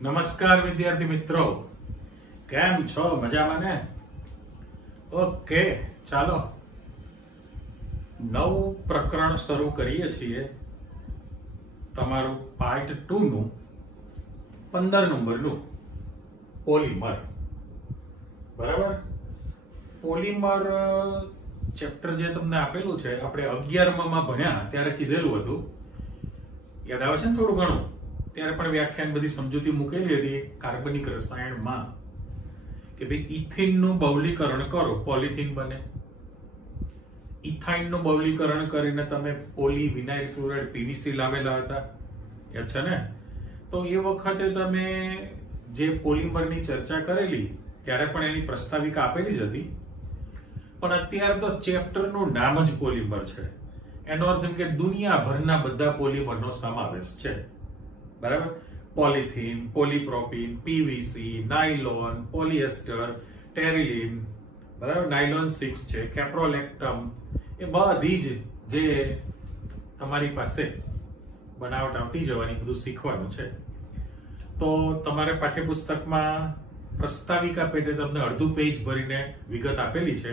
નમસ્કાર વિદ્યાર્થી મિત્રો, કેમ છો? મજામાં ને? ઓકે, ચાલો નવું પ્રકરણ શરૂ કરીએ છીએ. તમારું પાર્ટ 2 નું 15 નંબરનું પોલિમર. બરાબર? પોલિમર ચેપ્ટર જે તમને આપેલું છે, આપણે 11માં ભણ્યા ત્યારે કીધેલું હતું. યાદ આવે છે ને થોડું ઘણું? ત્યારે પણ વ્યાખ્યાન બધી સમજૂતી મૂકેલી હતી કાર્બનિક રસાયણમાં કે ભાઈ ઇથિનનું બહુલીકરણ કરો, પોલિથીન બને. ઇથાઇનનું બહુલીકરણ કરીને તમે પોલી વિનાઇલ ક્લોરાઇડ પીવીસી લાવેલા હતા, યાદ છે ને? તો એ વખતે તમે જે પોલિમરની ચર્ચા કરેલી ત્યારે પણ એની પ્રસ્તાવિકા આપેલી જ હતી. પણ અત્યારે તો ચેપ્ટરનું નામ જ પોલિમર છે. એનો અર્થ એમ કે દુનિયાભરના બધા પોલિમરનો સમાવેશ છે. બરાબર? પોલિથીન, પોલીપ્રોપીન, પીવીસી, નાયલોન, પોલિએસ્ટર, ટેરિલિન, બરાબર, નાયલોન 6 છે, કેપ્રોલેક્ટમ, એ બધી જ જે તમારી પાસે બનાવટ આવતી જવાની, બધું શીખવાનું છે. તો તમારે પાઠ્યપુસ્તકમાં પ્રસ્તાવિકા પેટે તમને અડધું પેજ ભરીને વિગત આપેલી છે.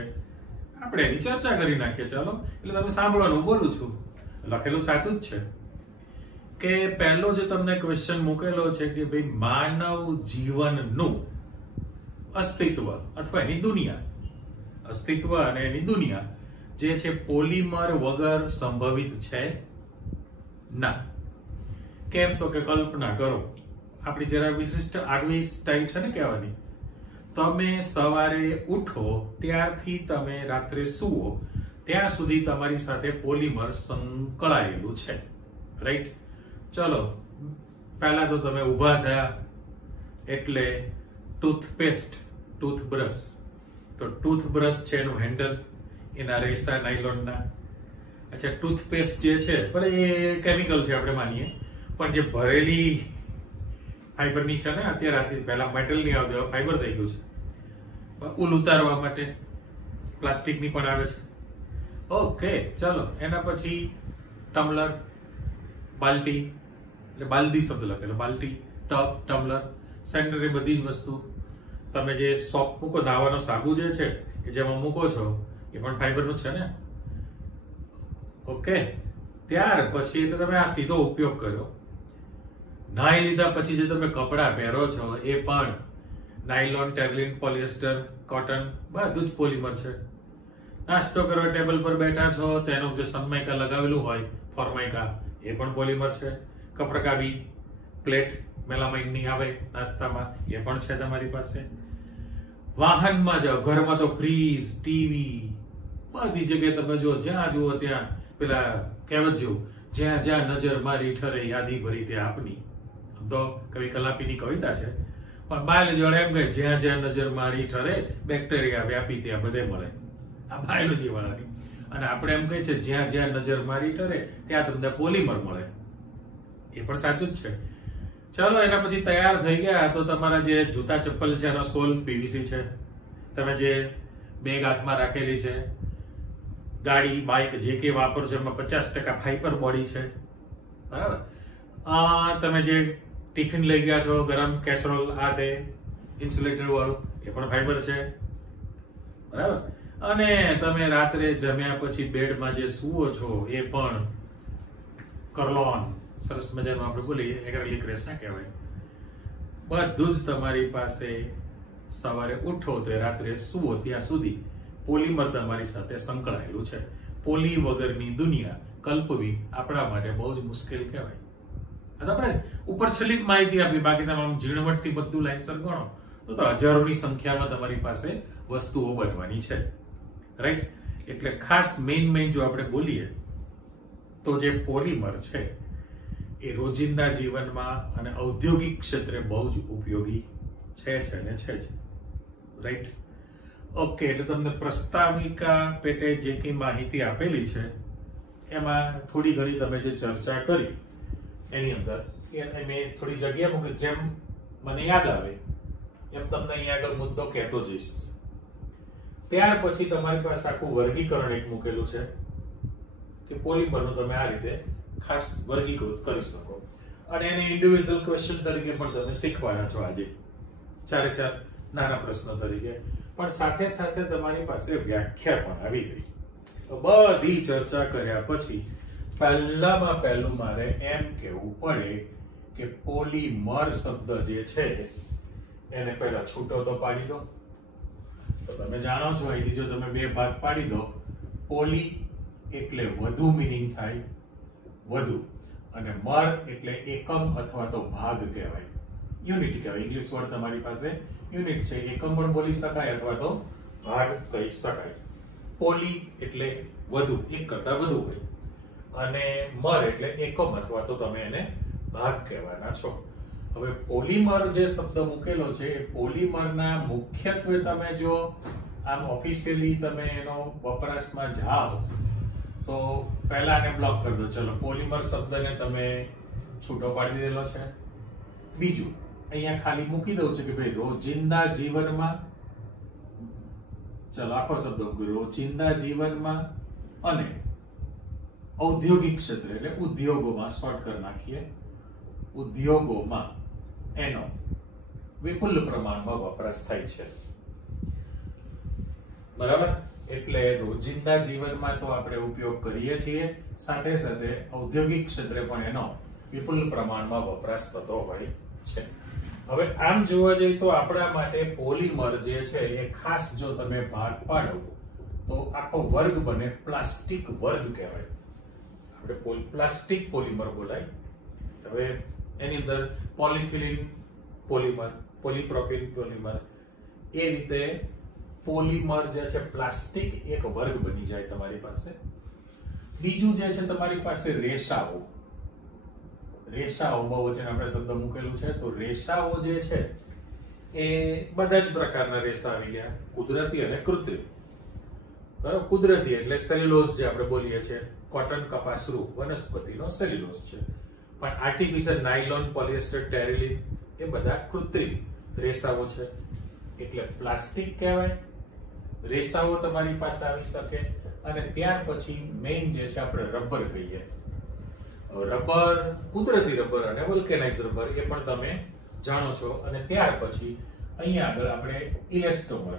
આપણે એની ચર્ચા કરી નાખીએ. ચાલો, એટલે તમે સાંભળવાનું, બોલું છું, લખેલું સાચું જ છે. કે પહેલો જે તમને ક્વેશ્ચન મૂકેલો છે કે ભાઈ માનવ જીવનનું અસ્તિત્વ અથવા એની દુનિયા, અસ્તિત્વ અને એની દુનિયા જે છે પોલિમર વગર સંભવિત છે ના. કેમ? તો કે કલ્પના કરો, આપણી જરા વિશિષ્ટ આગવી સ્ટાઇલ છે ને કહેવાની. તમે સવારે ઉઠો ત્યારથી તમે રાત્રે સુવો ત્યાં સુધી તમારી સાથે પોલિમર સંકળાયેલું છે, રાઈટ? ચલો, પહેલા તો તમે ઊભા થયા એટલે ટૂથપેસ્ટ, ટૂથબ્રશ. તો ટૂથબ્રશ છે એનું હેન્ડલ, એના રેસા નાયલોનના. અચ્છા, ટૂથપેસ્ટ જે છે ભલે એ કેમિકલ છે આપણે માનીએ, પણ જે ભરેલી ફાઈબરની છે ને, અત્યારે પહેલા મેટલની આવતી, હવે ફાઈબર થઈ ગયું છે. ઉલ ઉતારવા માટે પ્લાસ્ટિકની પણ આવે છે. ઓકે, ચલો, એના પછી ટમ્બલર, બાલ્ટી, એટલે બાલદી શબ્દ લખેલો, બાલ્ટી, ટબ, ટમ્બલર, સેન્ટર, એ બધી જ વસ્તુ. તમે જે સોપ મૂકો, નાવાનો સાબુ જે છે એ જેમાં મૂકો છો એ પણ ફાઈબરનું છે ને. ઓકે, ત્યાર પછી તો તમે આ સીધો ઉપયોગ કર્યો. નાહી લીધા પછી જે તમે કપડાં પહેરો છો એ પણ નાયલોન, ટેર્લિન, પોલિએસ્ટર, કોટન, બધું જ પોલિમર છે. નાસ્તો કરો, ટેબલ પર બેઠા છો, તેનું જે સનમાઇકા લગાવેલું હોય, ફોર્માઇકા, એ પણ પોલિમર છે. કપરકાબી પ્લેટ મેલામાઇનની આવે નાસ્તામાં, એ પણ છે તમારી પાસે. વાહનમાં જાઓ, ઘરમાં તો ફ્રીજ, ટીવી, બધી જગ્યાએ તમે જો, જ્યાં જુઓ ત્યાં પેલા કહેવત જેવું, જ્યાં જ્યાં નજર મારી ઠરે યાદી ભરી ત્યાં આપની. તો કવિ કલાપીની કવિતા છે, પણ બાયોલોજી વાળા એમ કહે જ્યાં જ્યાં નજર મારી ઠરે બેક્ટેરિયા વ્યાપી ત્યાં બધે મળે. આ બાયોલોજી વાળાની. અને આપણે એમ કહીએ છીએ જ્યાં જ્યાં નજર મારી ઠરે ત્યાં તમને પોલિમર મળે. એ પણ સાચું જ છે. ચાલો, એના પછી તૈયાર થઈ ગયા તો તમારા જે જૂતા ચપ્પલ છે એનો સોલ પીવીસી છે. તમે જે બેગ હાથમાં રાખેલી છે, ગાડી, બાઇક, જે કે વાપરો છો એમાં 50% ફાઈબર બોડી છે. બરાબર? તમે જે ટિફિન લઈ ગયા છો, ગરમ કેસરોલ, આ તે ઇન્સ્યુલેટર વાળું, એ પણ ફાઈબર છે. બરાબર? અને તમે રાત્રે જમ્યા પછી બેડમાં જે સૂવો છો એ પણ કર્લોન, સરસ મજાનું આપણે બોલીએ એક્રેલિક રેસા કહેવાય. બધું જ તમારી પાસે સવારે ઉઠો તો રાત્રે સુવો ત્યાં સુધી પોલિમર તમારી સાથે સંકળાયેલું છે. પોલી વગરની દુનિયા કલ્પવી આપણા માટે બહુ જ મુશ્કેલ કહેવાય. આપણે ઉપર છેલ્લી માહિતી આપી, બાકી તમે આમ ઝીણવટથી બધું લાઈનસર ગણો તો હજારોની સંખ્યામાં તમારી પાસે વસ્તુઓ બનવાની છે, રાઈટ? એટલે ખાસ મેઇન જો આપણે બોલીએ તો જે પોલિમર છે એ રોજિંદા જીવનમાં અને ઔદ્યોગિક ક્ષેત્રે બહુ જ ઉપયોગી છે ને છે જ, રાઈટ? ઓકે, એટલે તમને પ્રસ્તાવિકા પેટે જે કંઈ માહિતી આપેલી છે એમાં થોડી ઘણી તમે જે ચર્ચા કરી એની અંદર મેં થોડી જગ્યા મૂકી, જેમ મને યાદ આવે એમ તમને અહીંયા આગળ મુદ્દો કહેતો જઈશ. ત્યાર પછી તમારી પાસે આખું વર્ગીકરણ એક મૂકેલું છે કે પોલિમરનું તમે આ રીતે ખાસ વર્ગીકૃત કરી શકો. અને એને ઇન્ડિવિડ્યુઅલ ક્વેશ્ચન તરીકે પણ તમે શીખવાના છો આજે, 4 નાના પ્રશ્નો તરીકે. પણ સાથે સાથે તમારી પાસે વ્યાખ્યા પણ આવી ગઈ. તો બધી ચર્ચા કર્યા પછી પહેલામાં પહેલું મારે એમ કહેવું પડે કે પોલીમર શબ્દ જે છે એને પહેલા છૂટો તો પાડી દો. તો તમે જાણો છો અહીંથી જો તમે 2 ભાગ પાડી દો, પોલી એટલે વધુ મિનિંગ થાય, વધુ, અને મર એટલે એકમ અથવા તો ભાગ કહેવાય, યુનિટ કહેવાય. ઇંગ્લિશ વર્ડ તમારી પાસે યુનિટ છે, એકમ પણ બોલી શકાય અથવા તો ભાગ કહી શકાય. પોલી એટલે વધુ, એક કરતા વધુ હોય, અને મર એટલે એકમ અથવા તો તમે એને ભાગ કહેવાના છો. હવે પોલીમર જે શબ્દ મૂકેલો છે એ પોલીમરના મુખ્યત્વે તમે જો આમ ઓફિશિયલી તમે એનો વપરાશમાં જાઓ તો પહેલા આને બ્લોક કરી દો. ચલો, પોલીમર શબ્દને તમે છૂટો પાડી દીધેલો છે. બીજું અહીંયા ખાલી મૂકી દઉં છે કે ભાઈ રોજિંદા જીવનમાં, ચલો આખો શબ્દ મૂકી, રોજિંદા જીવનમાં અને ઔદ્યોગિક ક્ષેત્ર એટલે ઉદ્યોગોમાં, શોર્ટ કરી નાખીએ, ઉદ્યોગોમાં એનો વિપુલ પ્રમાણમાં વપરાશ થાય છે. બરાબર? એટલે રોજિંદા જીવનમાં તો આપણે ઉપયોગ કરીએ છીએ, સાથે સાથે ઔદ્યોગિક ક્ષેત્રે પણ એનો વિપુલ પ્રમાણમાં વપરાશ થતો હોય છે. હવે આમ જોવા જઈએ તો આપણા માટે પોલીમર જે છે એ ખાસ જો તમે ભાગ પાડો તો આખો વર્ગ બને, પ્લાસ્ટિક વર્ગ કહેવાય. આપણે પ્લાસ્ટિક પોલીમર બોલાય. હવે એની અંદર પોલિફિલિન પોલીમર, પોલીપ્રોપીન પોલીમર, એ રીતે પોલીમર જે છે પ્લાસ્ટિક એક વર્ગ બની જાય તમારી પાસે. બીજું જે છે તમારી પાસે રેસાઓ. રેસાઓ બહુવચન આપણે શબ્દ મૂકેલું છે, તો રેસાઓ જે છે એ બધા જ પ્રકારના રેસા આવી ગયા, કુદરતી અને કૃત્રિમ. બરાબર? કુદરતી એટલે સેલ્યુલોઝ જે આપણે બોલીએ છીએ, કોટન, કપાસરૂ વનસ્પતિનો સેલ્યુલોઝ છે. પણ આર્ટિફિશિયલ નાયલોન, પોલિએસ્ટર, ટેરિલિન એ બધા કૃત્રિમ રેસાઓ છે, એટલે પ્લાસ્ટિક કહેવાય. રેસાઓ તમારી પાસે આવી શકે. અને ત્યાર પછી મેઇન જે છે આપણે રબર કહીએ. રબર, કુદરતી રબર અને વલ્કેનાઇઝ રબર એ પણ તમે જાણો છો. અને ત્યાર પછી અહીંયા આગળ આપણે ઇલેસ્ટોમર,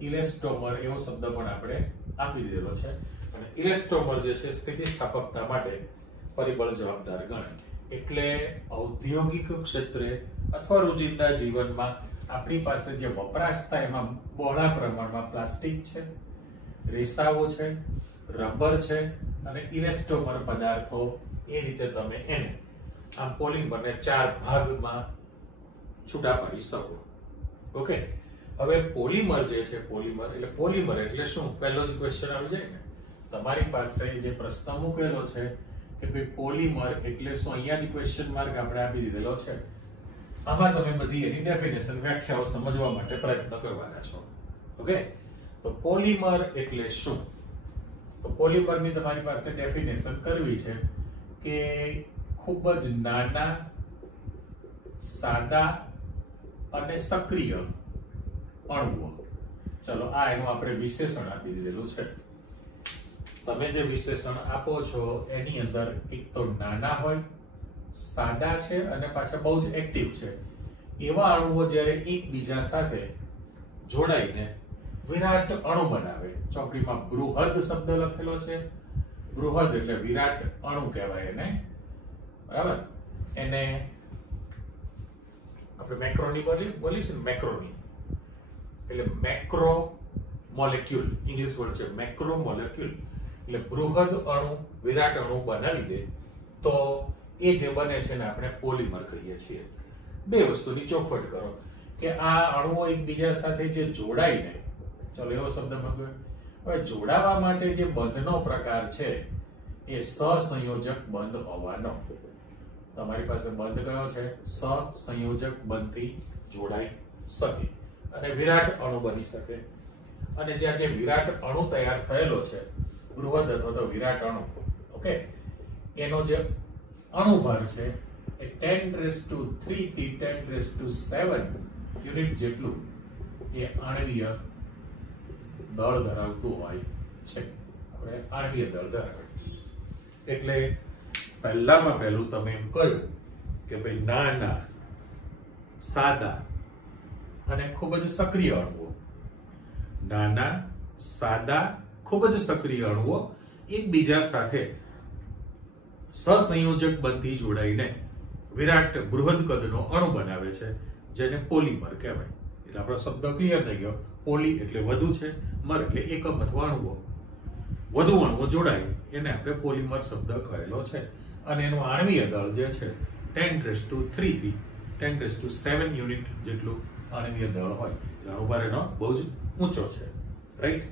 ઇલેસ્ટોમર એવો શબ્દ પણ આપણે આપી દીધેલો છે. અને ઇલેસ્ટોમર જે છે સ્થિતિસ્થાપકતા માટે પરિબળ જવાબદાર ગણાય. એટલે ઔદ્યોગિક ક્ષેત્રે અથવા રોજિંદા જીવનમાં આપણી પાસે જે વપરાશ થાય એમાં બહોળા પ્રમાણમાં પ્લાસ્ટિક છે, રેસાઓ છે, રબર છે અને ઇલેસ્ટોમર પદાર્થો. એ રીતે તમે એને આમ પોલીમરને 4 ભાગમાં છૂટા પાડી શકો. ઓકે, હવે પોલીમર જે છે, પોલીમર એટલે શું? પહેલો જ ક્વેશ્ચન આવી જાય ને તમારી પાસે જે પ્રશ્ન મૂકેલો છે કે ભાઈ પોલીમર એટલે શું, અહીંયા જ ક્વેશ્ચન માર્ક આપણે આપી દીધેલો છે. આમાં તમે બધી એની ડેફિનેશન, વ્યાખ્યાઓ સમજવા માટે પ્રયત્ન કરવાના છો. ઓકે, તો પોલીમર એટલે શું? તો પોલીમરની તમારી પાસે ડેફિનેશન કરવી છે કે ખૂબ જ નાના, સાદા અને સક્રિય અણુઓ. ચલો, આ એનું આપણે વિશેષણ આપી દીધેલું છે. તમે જે વિશેષણ આપો છો એની અંદર એક તો નાના હોય, સાદા છે અને પાછા બહુ જ એક્ટિવ છે. એવા અણુઓ જ્યારે એકબીજા સાથે જોડાઈને વિરાટ અણુ બનાવે. ચોપડીમાં બૃહદ શબ્દ લખેલો છે. બૃહદ એટલે વિરાટ અણુ કહેવાય એને. બરાબર? એને આપણે મેક્રોની બોલીશું ને, મેક્રોની એટલે મેક્રો મોલેક્યુલ, ઇંગ્લિશ વર્ડ છે મેક્રો મોલેક્યુલ. એટલે બૃહદ અણુ, વિરાટ અણુ બનાવી દે તો એ જે બને છે ને આપણે પોલીમર કહીએ છીએ. 2 વસ્તુની ચોખવટ કરો કે આ અણુઓ એકબીજા સાથે જે જોડાઈને, ચલો એવો શબ્દ મૂક્યો. હવે જોડાવા માટે જે બંધનો પ્રકાર છે એ સહસંયોજક બંધ હોવાનો. તમારી પાસે બંધ કયો છે? સહસંયોજક બંધથી જોડાઈ શકે અને વિરાટ અણુ બની શકે. અને જ્યાં જે વિરાટ અણુ તૈયાર થયેલો છે, બૃહદ અથવા તો વિરાટ અણુ, ઓકે, એનો જે અણુભાર છે એ 10⁻³ થી 10⁻7 યુનિટ જેટલું એ આણ્વીય દળ ધરાવતું હોય છે. આપણે આણ્વીય દળ ધરાવે એટલે પહેલામાં પહેલું તમે એમ કહ્યું કે ભાઈ નાના, સાદા અને ખૂબ જ સક્રિય અણુઓ. નાના, સાદા, ખૂબ જ સક્રિય અણુઓ એકબીજા સાથે સહસંયોજક બંધથી જોડાઈને વિરાટ બૃહદ કદનો અણુ બનાવે છે, જેને પોલીમર કહેવાય. એટલે આપણો શબ્દ ક્લિયર થઈ ગયો. પોલી એટલે વધુ છે, મર એટલે એકમ અથવા અણુઓ. વધુ અણુઓ જોડાય એને આપણે પોલીમર શબ્દ કહેલો છે. અને એનું આણ્વીય દળ જે છે 10⁻³ થી 10⁻7 યુનિટ જેટલું આણ્વીય દળ હોય. એટલે અણુભાર એનો બહુ જ ઊંચો છે, રાઈટ?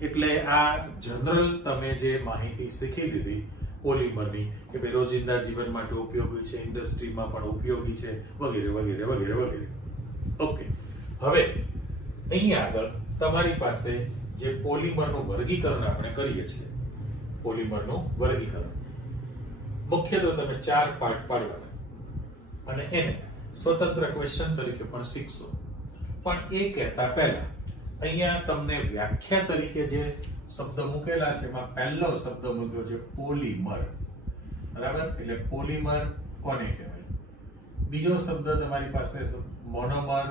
એટલે આ જનરલ તમે જે માહિતી શીખી લીધી પોલીમરની કે ભાઈ રોજિંદા જીવન માટે ઉપયોગી છે, ઇન્ડસ્ટ્રીમાં પણ ઉપયોગી છે, વગેરે વગેરે વગેરે વગેરે. ઓકે, હવે અહીંયા આગળ તમારી પાસે જે પોલીમરનું વર્ગીકરણ આપણે કરીએ છીએ, પોલીમરનું વર્ગીકરણ મુખ્યત્વે તમે 4 પાર્ટ પાડવાના અને એને સ્વતંત્ર ક્વેશ્ચન તરીકે પણ શીખશો. પણ એ કહેતા પહેલા અહીંયા તમને વ્યાખ્યા તરીકે જે શબ્દ મૂકેલા છે એમાં પહેલો શબ્દ મૂક્યો છે પોલીમર, બરાબર? એટલે પોલીમર કોને કહેવાય? બીજો શબ્દ તમારી પાસે મોનોમર,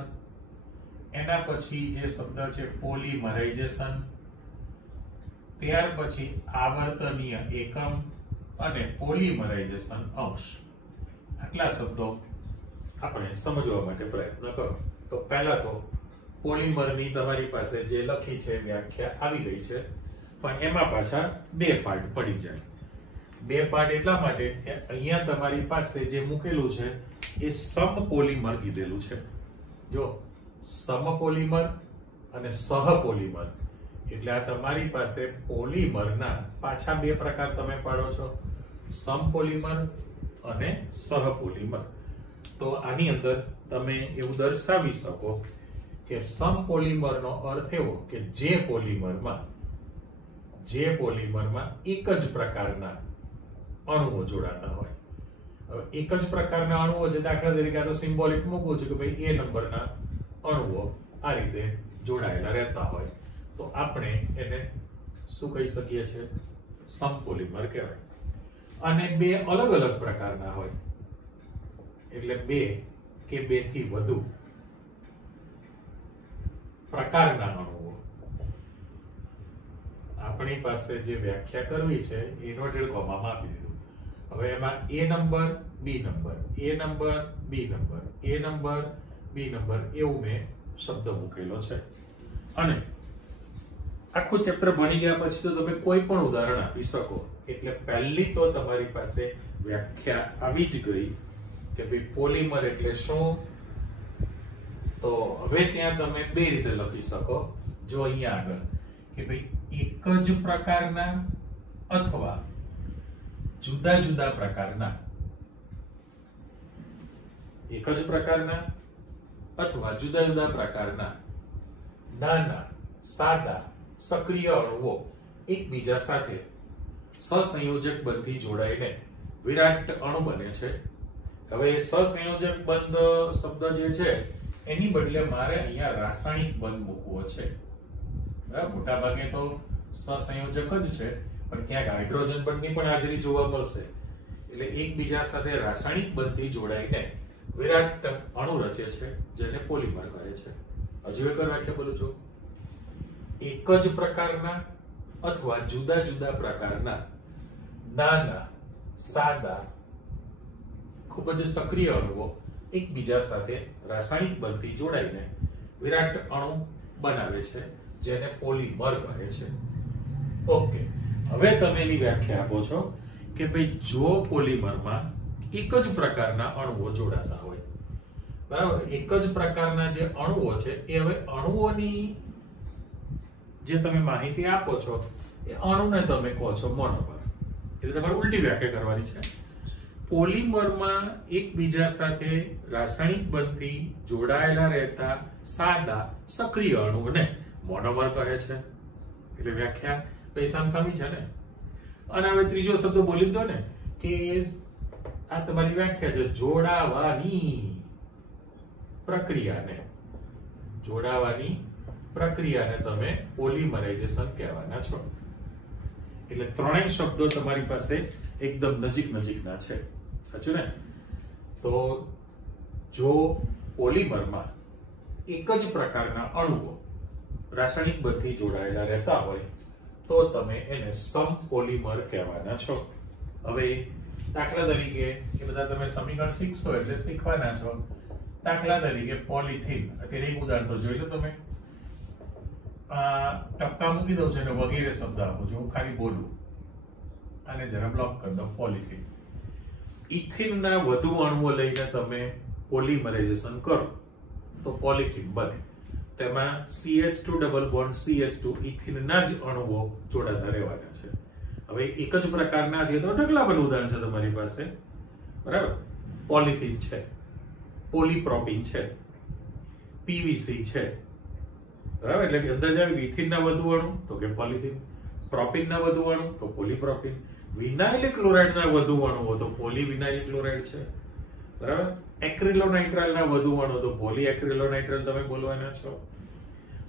એના પછી જે શબ્દ છે પોલીમરાઇઝેશન, ત્યાર પછી આવર્તનીય એકમ અને પોલીમરાઇઝેશન અંશ. આટલા શબ્દો આપણે સમજવા માટે પ્રયત્ન કરો. તો પહેલા તો પોલીમરની તમારી પાસે જે લખી છે વ્યાખ્યા આવી ગઈ છે, પણ એમાં પાછા 2 પાર્ટ પડી જાય. 2 પાર્ટ એટલા માટે કે અહીંયા તમારી પાસે જે મૂકેલું છે એ સમપોલીમર કીધેલું છે. જો સમપોલીમર અને સહપોલીમર, એટલે આ તમારી પાસે પોલીમરના પાછા 2 પ્રકાર તમે પાડો છો, સમપોલીમર અને સહપોલીમર. તો આની અંદર તમે એવું દર્શાવી શકો કે સમપોલીમરનો અર્થ એવો કે જે પોલીમરમાં એક જ પ્રકારના અણુઓ જોડાતા હોય. હવે એક જ પ્રકારના અણુઓ છે, દાખલા તરીકે આનો સિમ્બોલિક મૂકવું છે કે ભાઈ એ નંબરના અણુઓ આ રીતે જોડાયેલા રહેતા હોય, તો આપણે એને શું કહી શકીએ છીએ? સમપોલીમર કહેવાય. અને 2 અલગ અલગ પ્રકારના હોય, એટલે 2 કે 2 થી વધુ પ્રકારના અણુઓ. આપણી પાસે જે વ્યાખ્યા કરવી છે ઇન્વર્ટેડ કોમામાં આપી દીધું. હવે એમાં A number, B number, A number, B number, A number, B number એવું મેં શબ્દ મૂકેલો છે. અને આખું ચેપ્ટર ભણી ગયા પછી તો તમે કોઈ પણ ઉદાહરણ આપી શકો. એટલે પહેલી તો તમારી પાસે વ્યાખ્યા આવી જ ગઈ કે ભાઈ પોલીમર એટલે શું. તો હવે ત્યાં તમે 2 રીતે લખી શકો. જો અહીંયા આગળ કે ભાઈ એક જ પ્રકારના અથવા જુદા જુદા પ્રકારના, એક જ પ્રકારના અથવા જુદા જુદા પ્રકારના નાના, સાદા, સક્રિય અણુઓ એકબીજા સાથે સહસંયોજક બંધથી જોડાઈને વિરાટ અણુ બને છે. હવે સહસંયોજક બંધ શબ્દ જે છે એની બદલે મારે અહીંયા રાસાયણિક બંધ મૂકવો છે. બરાબર? મોટા ભાગે તો સહસંયોજક જ છે, પણ ક્યાંક હાઇડ્રોજન બંધની પણ હાજરી જોવા મળશે. એટલે એકબીજા સાથે રાસાયણિક બંધથી જોડાઈને વિરાટ અણુ રચે છે, જેને પોલીમર કહે છે. હજુ એક વ્યાખ્યા બોલું છું. એક જ પ્રકારના અથવા જુદા જુદા પ્રકારના નાના, સાદા, ખૂબ જ સક્રિય અણુઓ એકબીજા સાથે રાસાયણિક બંધથી જોડાઈને વિરાટ અણુ બનાવે છે, જેને પોલીમર કહે છે. ઓકે, હવે તમે એની વ્યાખ્યા આપો છો કે ભાઈ જો પોલીમરમાં એક જ પ્રકારના અણુઓ જોડાતા હોય, બરાબર? એક જ પ્રકારના જે અણુઓ છે એ હવે અણુઓની જે તમે માહિતી આપો છો એ અણુને તમે કહો છો મોનોમર. એટલે તમારે ઉલટી વ્યાખ્યા કરવાની છે. પોલીમરમાં એકબીજા સાથે રાસાયણિક બંધથી જોડાયેલા રહેતા સાદા સક્રિય અણુઓને મોનોમર કહે છે. એટલે વ્યાખ્યા કઈ સામસામી છે ને. અને હવે ત્રીજો શબ્દ બોલી દો ને કે આ તમારી વ્યાખ્યા છે જોડાવાની પ્રક્રિયાને તમે પોલીમરાઇઝેશન કહેવાના છો. એટલે ત્રણેય શબ્દો તમારી પાસે એકદમ નજીકના છે, સાચું ને? તો જો પોલિમરમાં એક જ પ્રકારના અણુઓ રાસાયણિક બળથી જોડાયેલા રહેતા હોય તો તમે એને સમપોલિમર કહેવાના છો. હવે દાખલા તરીકે એ બધા તમે સમીકરણ શીખશો એટલે શીખવાના છો. દાખલા તરીકે પોલિથીન, અત્યારે એક ઉદાહરણ તો જોઈ લો તમે. ટપકા મૂકી દઉં છે અને વગેરે શબ્દ આપો છો, હું ખાલી બોલું, આને જરા બ્લોક કરી દો. પોલિથીન, ઇથિનના વધુ અણુઓ લઈને તમે પોલિમરાઇઝેશન કરો તો પોલિથીન બને. તેમાં CH2 ડબલ બોન્ડ CH2 ઇથિનના જ અણુઓ જોડાતા રહેવાના છે. હવે એક જ પ્રકારના છે તો ઢગલાબંધ ઉદાહરણ છે તમારી પાસે, બરાબર? પોલિથીન છે, પોલીપ્રોપીન છે, PVC છે, બરાબર? એટલે કે અંદાજ આવી ઇથિનના વધુ અણુ તો કે પોલિથીન, પ્રોપીનના વધુ અણુ તો પોલીપ્રોપીન, વિનાઇલ ક્લોરાઇડના વધુ અણુઓ તો પોલીવિનાઇલ ક્લોરાઇડ છે, બરાબર? એક્રિલોનાઇટ્રાઇલના વધુ અણુ તો પોલીએક્રિલોનાઇટ્રાઇલ તમે બોલવાના છો.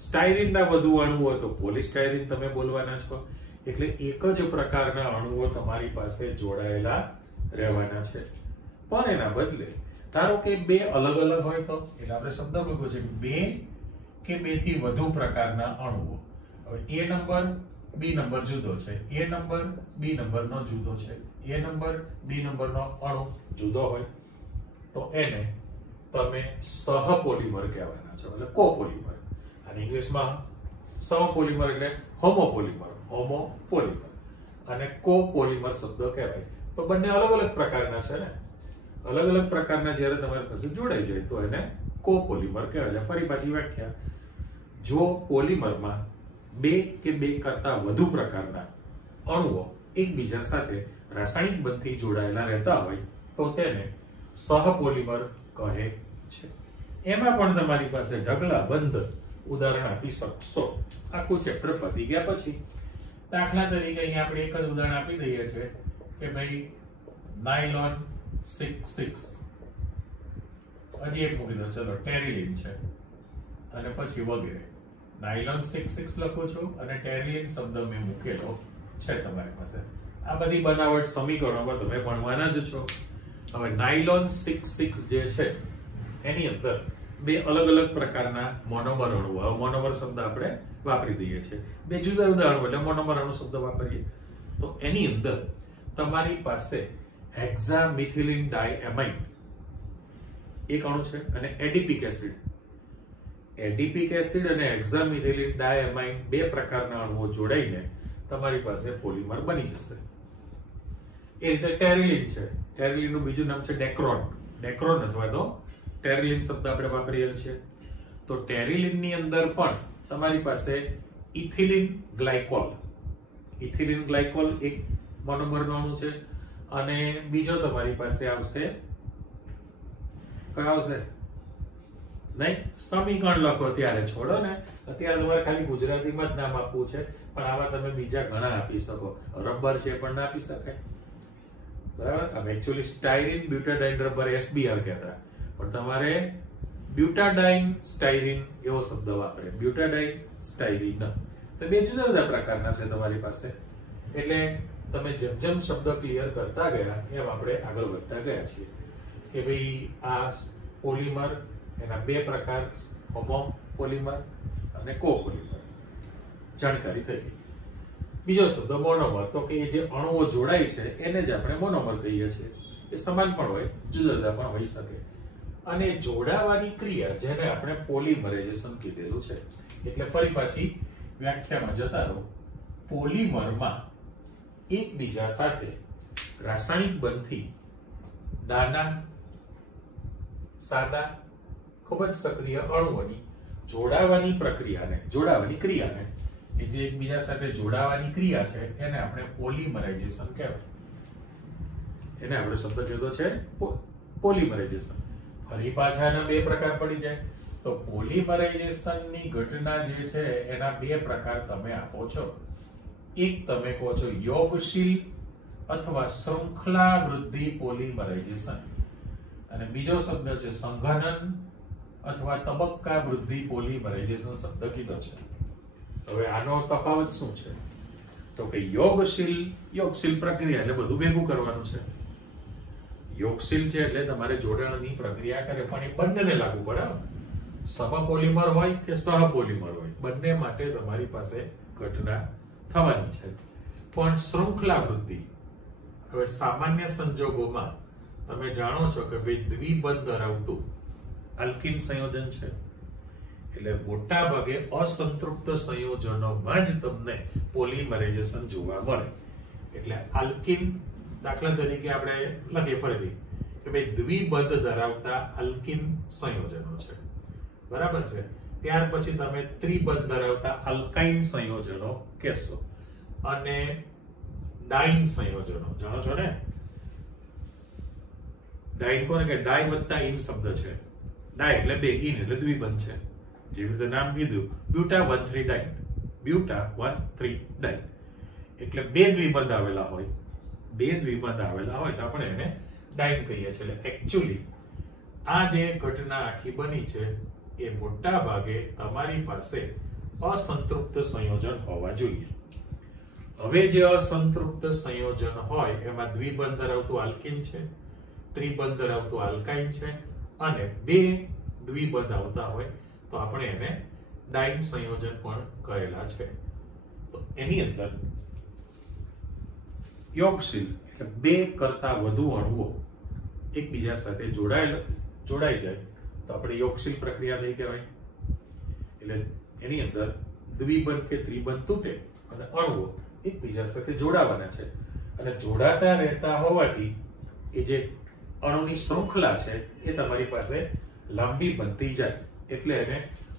સ્ટાયરીનના વધુ અણુઓ તો પોલીસ્ટાયરીન તમે બોલવાના છો. એટલે એક જ પ્રકારના અણુઓ તમારી પાસે જોડાયેલા રહેવાના છે. પણ એના બદલે ધારો કે બે અલગ અલગ હોય તો એટલે આપણે શબ્દ મૂક્યો છે બે કે બે થી વધુ પ્રકારના અણુઓ. હવે A નંબર B નંબર જુદો છે, A નંબર B નંબરનો જુદો છે, A નંબર B નંબરનો અણુ જુદો હોય તો એને તમે સહપોલિમર કહેવાના છો, એટલે કોપોલિમર. અને ઇંગ્લિશમાં સમપોલિમર એટલે હોમોપોલિમર, હોમોપોલિમર અને કોપોલિમર શબ્દ કહેવાય. તો બંને અલગ અલગ પ્રકારના છે ને, અલગ અલગ પ્રકારના જ્યારે તમારી પાસે જોડાઈ જાય તો એને કોપોલિમર કહેવાય. ફરી પાછી વ્યાખ્યા, જો પોલિમરમાં બે કે બે કરતા વધુ પ્રકારના અણુઓ એકબીજા સાથે રાસાયણિક બંધથી જોડાયેલા રહેતા હોય તો તેને સહપોલિમર કહે છે. એમાં પણ તમારી પાસે ઢગલાબંધ ઉદાહરણ આપી શકશો. આખું ચેપ્ટર પતી ગયા પછી દાખલા તરીકે અહીંયા આપણે એક જ ઉદાહરણ આપી દઈએ છે કે ભાઈ નાયલોન 66, હજી એક મૂકી દો, ચલો ટેરિલિન છે અને પછી વગેરે. નાયલોન 66 લખું છું અને ટેરિલિન શબ્દ મેં મૂકેલો છે તમારી પાસે. આ બધી બનાવટ સમીકરણોમાં તમે ભણવાના જ છો. હવે નાયલોન 66 જે છે એની અંદર બે અલગ અલગ પ્રકારના મોનોમર અણુઓ, હવે મોનોમર શબ્દ આપણે વાપરી દઈએ છીએ, બે જુદા જુદા અણુ એટલે મોનોમર અણુ શબ્દ વાપરીએ તો એની અંદર તમારી પાસે હેક્સામિથિલિન ડાયએમાઇન એક અણુ છે અને એડિપિક એસિડ. એડિપિક એસિડ અને હેક્સામિથિલિન ડાયએમાઇન બે પ્રકારના અણુઓ જોડાઈને તમારી પાસે પોલિમર બની જશે. એ રીતે ટેરિલિન છે, ટેરિલિનનું બીજું નામ છે ડેક્રોન. ડેક્રોન અથવા તો ટેરિલિન શબ્દ આપણે વાપરીએ છીએ. તો ટેરિલિનની અંદર પણ તમારી પાસે ઇથિલિન ગ્લાયકોલ, ઇથિલિન ગ્લાયકોલ એક મોનોમરનો અણુ છે અને બીજો તમારી પાસે આવશે, કયો આવશે? નહીં, સમીકરણ લખો ત્યારે છોડો ને, અત્યારે તમારે ખાલી ગુજરાતીમાં જ નામ આપવું છે, પણ આવા તમે બીજા ઘણા આપી શકો. રબર છે પણ ના આપી શકાય, બરાબર? આમ actually styrene butadiene rubber SBR કહેતા, પણ તમારે બ્યુટાડાઇન સ્ટાયરીન એવો શબ્દ વાપરે, બ્યુટાડાઇન સ્ટાયરીન. તો બે જુદા જુદા પ્રકારના છે તમારી પાસે. એટલે તમે જેમ જેમ શબ્દ ક્લિયર કરતા ગયા એમ આપણે આગળ વધતા ગયા છીએ કે ભાઈ આ પોલિમર, એના બે પ્રકાર, હોમોપોલિમર અને કોપોલિમર, જાણકારી થઈ ગઈ. બીજો શબ્દ મોનોમર, તો કે એ જે અણુઓ જોડાય છે એને જ આપણે મોનોમર કહીએ છીએ. એ સમાન પણ હોય, જુદા જુદા પણ હોઈ શકે. અને જોડાવાની ક્રિયા જેને આપણે પોલિમરાઇઝેશન કીધેલું છે. એટલે ફરી પાછી વ્યાખ્યામાં જતા રહો. પોલિમરમાં એકબીજા સાથે રાસાયણિક બંધથી નાના, સાદા, ખૂબ જ સક્રિય અણુઓની જોડાવાની ક્રિયાને એ જે એકબીજા સાથે જોડાવાની ક્રિયા છે એને આપણે પોલિમરાઇઝેશન કહેવાય. એને આપણે શબ્દ કીધો છે પોલિમરાઇઝેશન. ફરી પાછા એના બે પ્રકાર પડી જાય. તો પોલિમરાઇઝેશનની ઘટના જે છે એના બે પ્રકાર તમે આપો છો. એક તમે કહો છો યોગશીલ અથવા શૃંખલા વૃદ્ધિ પોલિમરાઇઝેશન, અને બીજો શબ્દ છે સંઘનન અથવા તબક્કા વૃદ્ધિ પોલિમરાઇઝેશન શબ્દ કીધો છે. હવે આનો તફાવત શું છે? તો કે યોગશીલ પ્રક્રિયા એટલે બધું ભેગું કરવાનું છે. યોગશીલ છે એટલે તમારે જોડાણની પ્રક્રિયા કરે, પણ એ બંનેને લાગુ પડે. સમપોલિમર હોય કે સહપોલિમર હોય, બંને માટે તમારી પાસે ઘટના થવાની છે. પણ શૃંખલા વૃદ્ધિ, હવે સામાન્ય સંજોગોમાં તમે જાણો છો કે ભાઈ દ્વિબંધ ધરાવતું આલ્કીન સંયોજન છે, એટલે મોટા ભાગે અસંતૃપ્ત સંયોજનોમાં જ તમને પોલિમરાઇઝેશન જોવા મળે. એટલે આલ્કીન, દાખલા તરીકે આપણે લખીએ ફરીથી કે ભાઈ દ્વિબંધ ધરાવતા આલ્કીન સંયોજનો છે, બરાબર છે. ત્યાર પછી તમે ત્રિબંધ ધરાવતા આલ્કાઇન સંયોજનો કહેશો, અને ડાઇન સંયોજનો જાણો છો ને. ડાઇન કોને કે ડાય વત્તા ઇન શબ્દ છે. ડાય એટલે બે, ઇન એટલે દ્વિબંધ છે. જેવી રીતે નામ કીધું, બ્યુટા 1,3 ડાઇન, બ્યુટા 1,3 ડાઇન એટલે બે દ્વિબંધ આવેલા હોય, તો આપણે એને ડાઇન કહીએ છીએ. એટલે એકચ્યુઅલી આ જે ઘટના આખી બની છે એ મોટા ભાગે તમારી પાસે અસંતૃપ્ત સંયોજન હોવા જોઈએ. હવે જે અસંતૃપ્ત સંયોજન હોય એમાં દ્વિબંધ ધરાવતું આલ્કીન છે, ત્રિબંધ ધરાવતું આલ્કાઇન છે, અને બે દ્વિબંધ આવતા હોય તો આપણે એને ડાઇન સંયોજન પણ કહેલા છે. તો એની અંદર યોગશીલ એટલે બે કરતા વધુ અણુઓ એકબીજા સાથે જોડાઈ જાય તો આપણે યોગશીલ પ્રક્રિયા થઈ કહેવાય. એટલે એની અંદર દ્વિબંધ કે ત્રિબંધ તૂટે અને અણુઓ એકબીજા સાથે જોડાવાના છે, અને જોડાતા રહેતા હોવાથી એ જે અણુની શૃંખલા છે એ તમારી પાસે લાંબી બનતી જાય, એટલે એને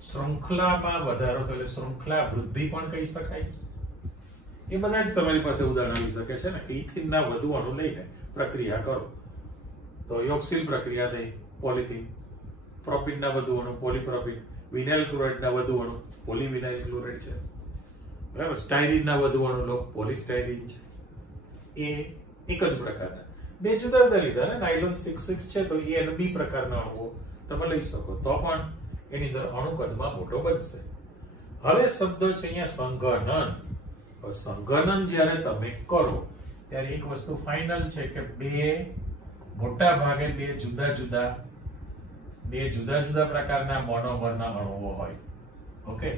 શૃંખલામાં વધારો એટલે શૃંખલા વૃદ્ધિ પણ કહી શકાય. એ બધા જ તમારી પાસે ઉદાહરણ આવી શકે છે ને, કે ઇથિનના વધુ અણુ લઈને પ્રક્રિયા કરો તો યોગશીલ પ્રક્રિયા થઈ પોલિથીન, પ્રોપિનના વધુ અણુ પોલીપ્રોપિન, વિનાઇલ ક્લોરાઇડના વધુ અણુ પોલીવિનાઇલ ક્લોરાઇડ છે, બરાબર. સ્ટાયરીનના વધુ અણુ લો પોલિસ્ટાયરીન છે. એ એક જ પ્રકારના બે જુદા જુદા લીધા ને. નાયલોન 6,6 છે તો એ અને બી પ્રકારના અણુઓ તમે લઈ શકો તો પણ એની અંદર અણુ કદમાં મોટો બનશે. હવે શબ્દ છે અહીંયા સંઘનન. સંઘનન જ્યારે તમે કરો ત્યારે એક વસ્તુ ફાઇનલ છે કે બે મોટા ભાગે બે જુદા જુદા પ્રકારના મોનોમરના અણુઓ હોય. ઓકે,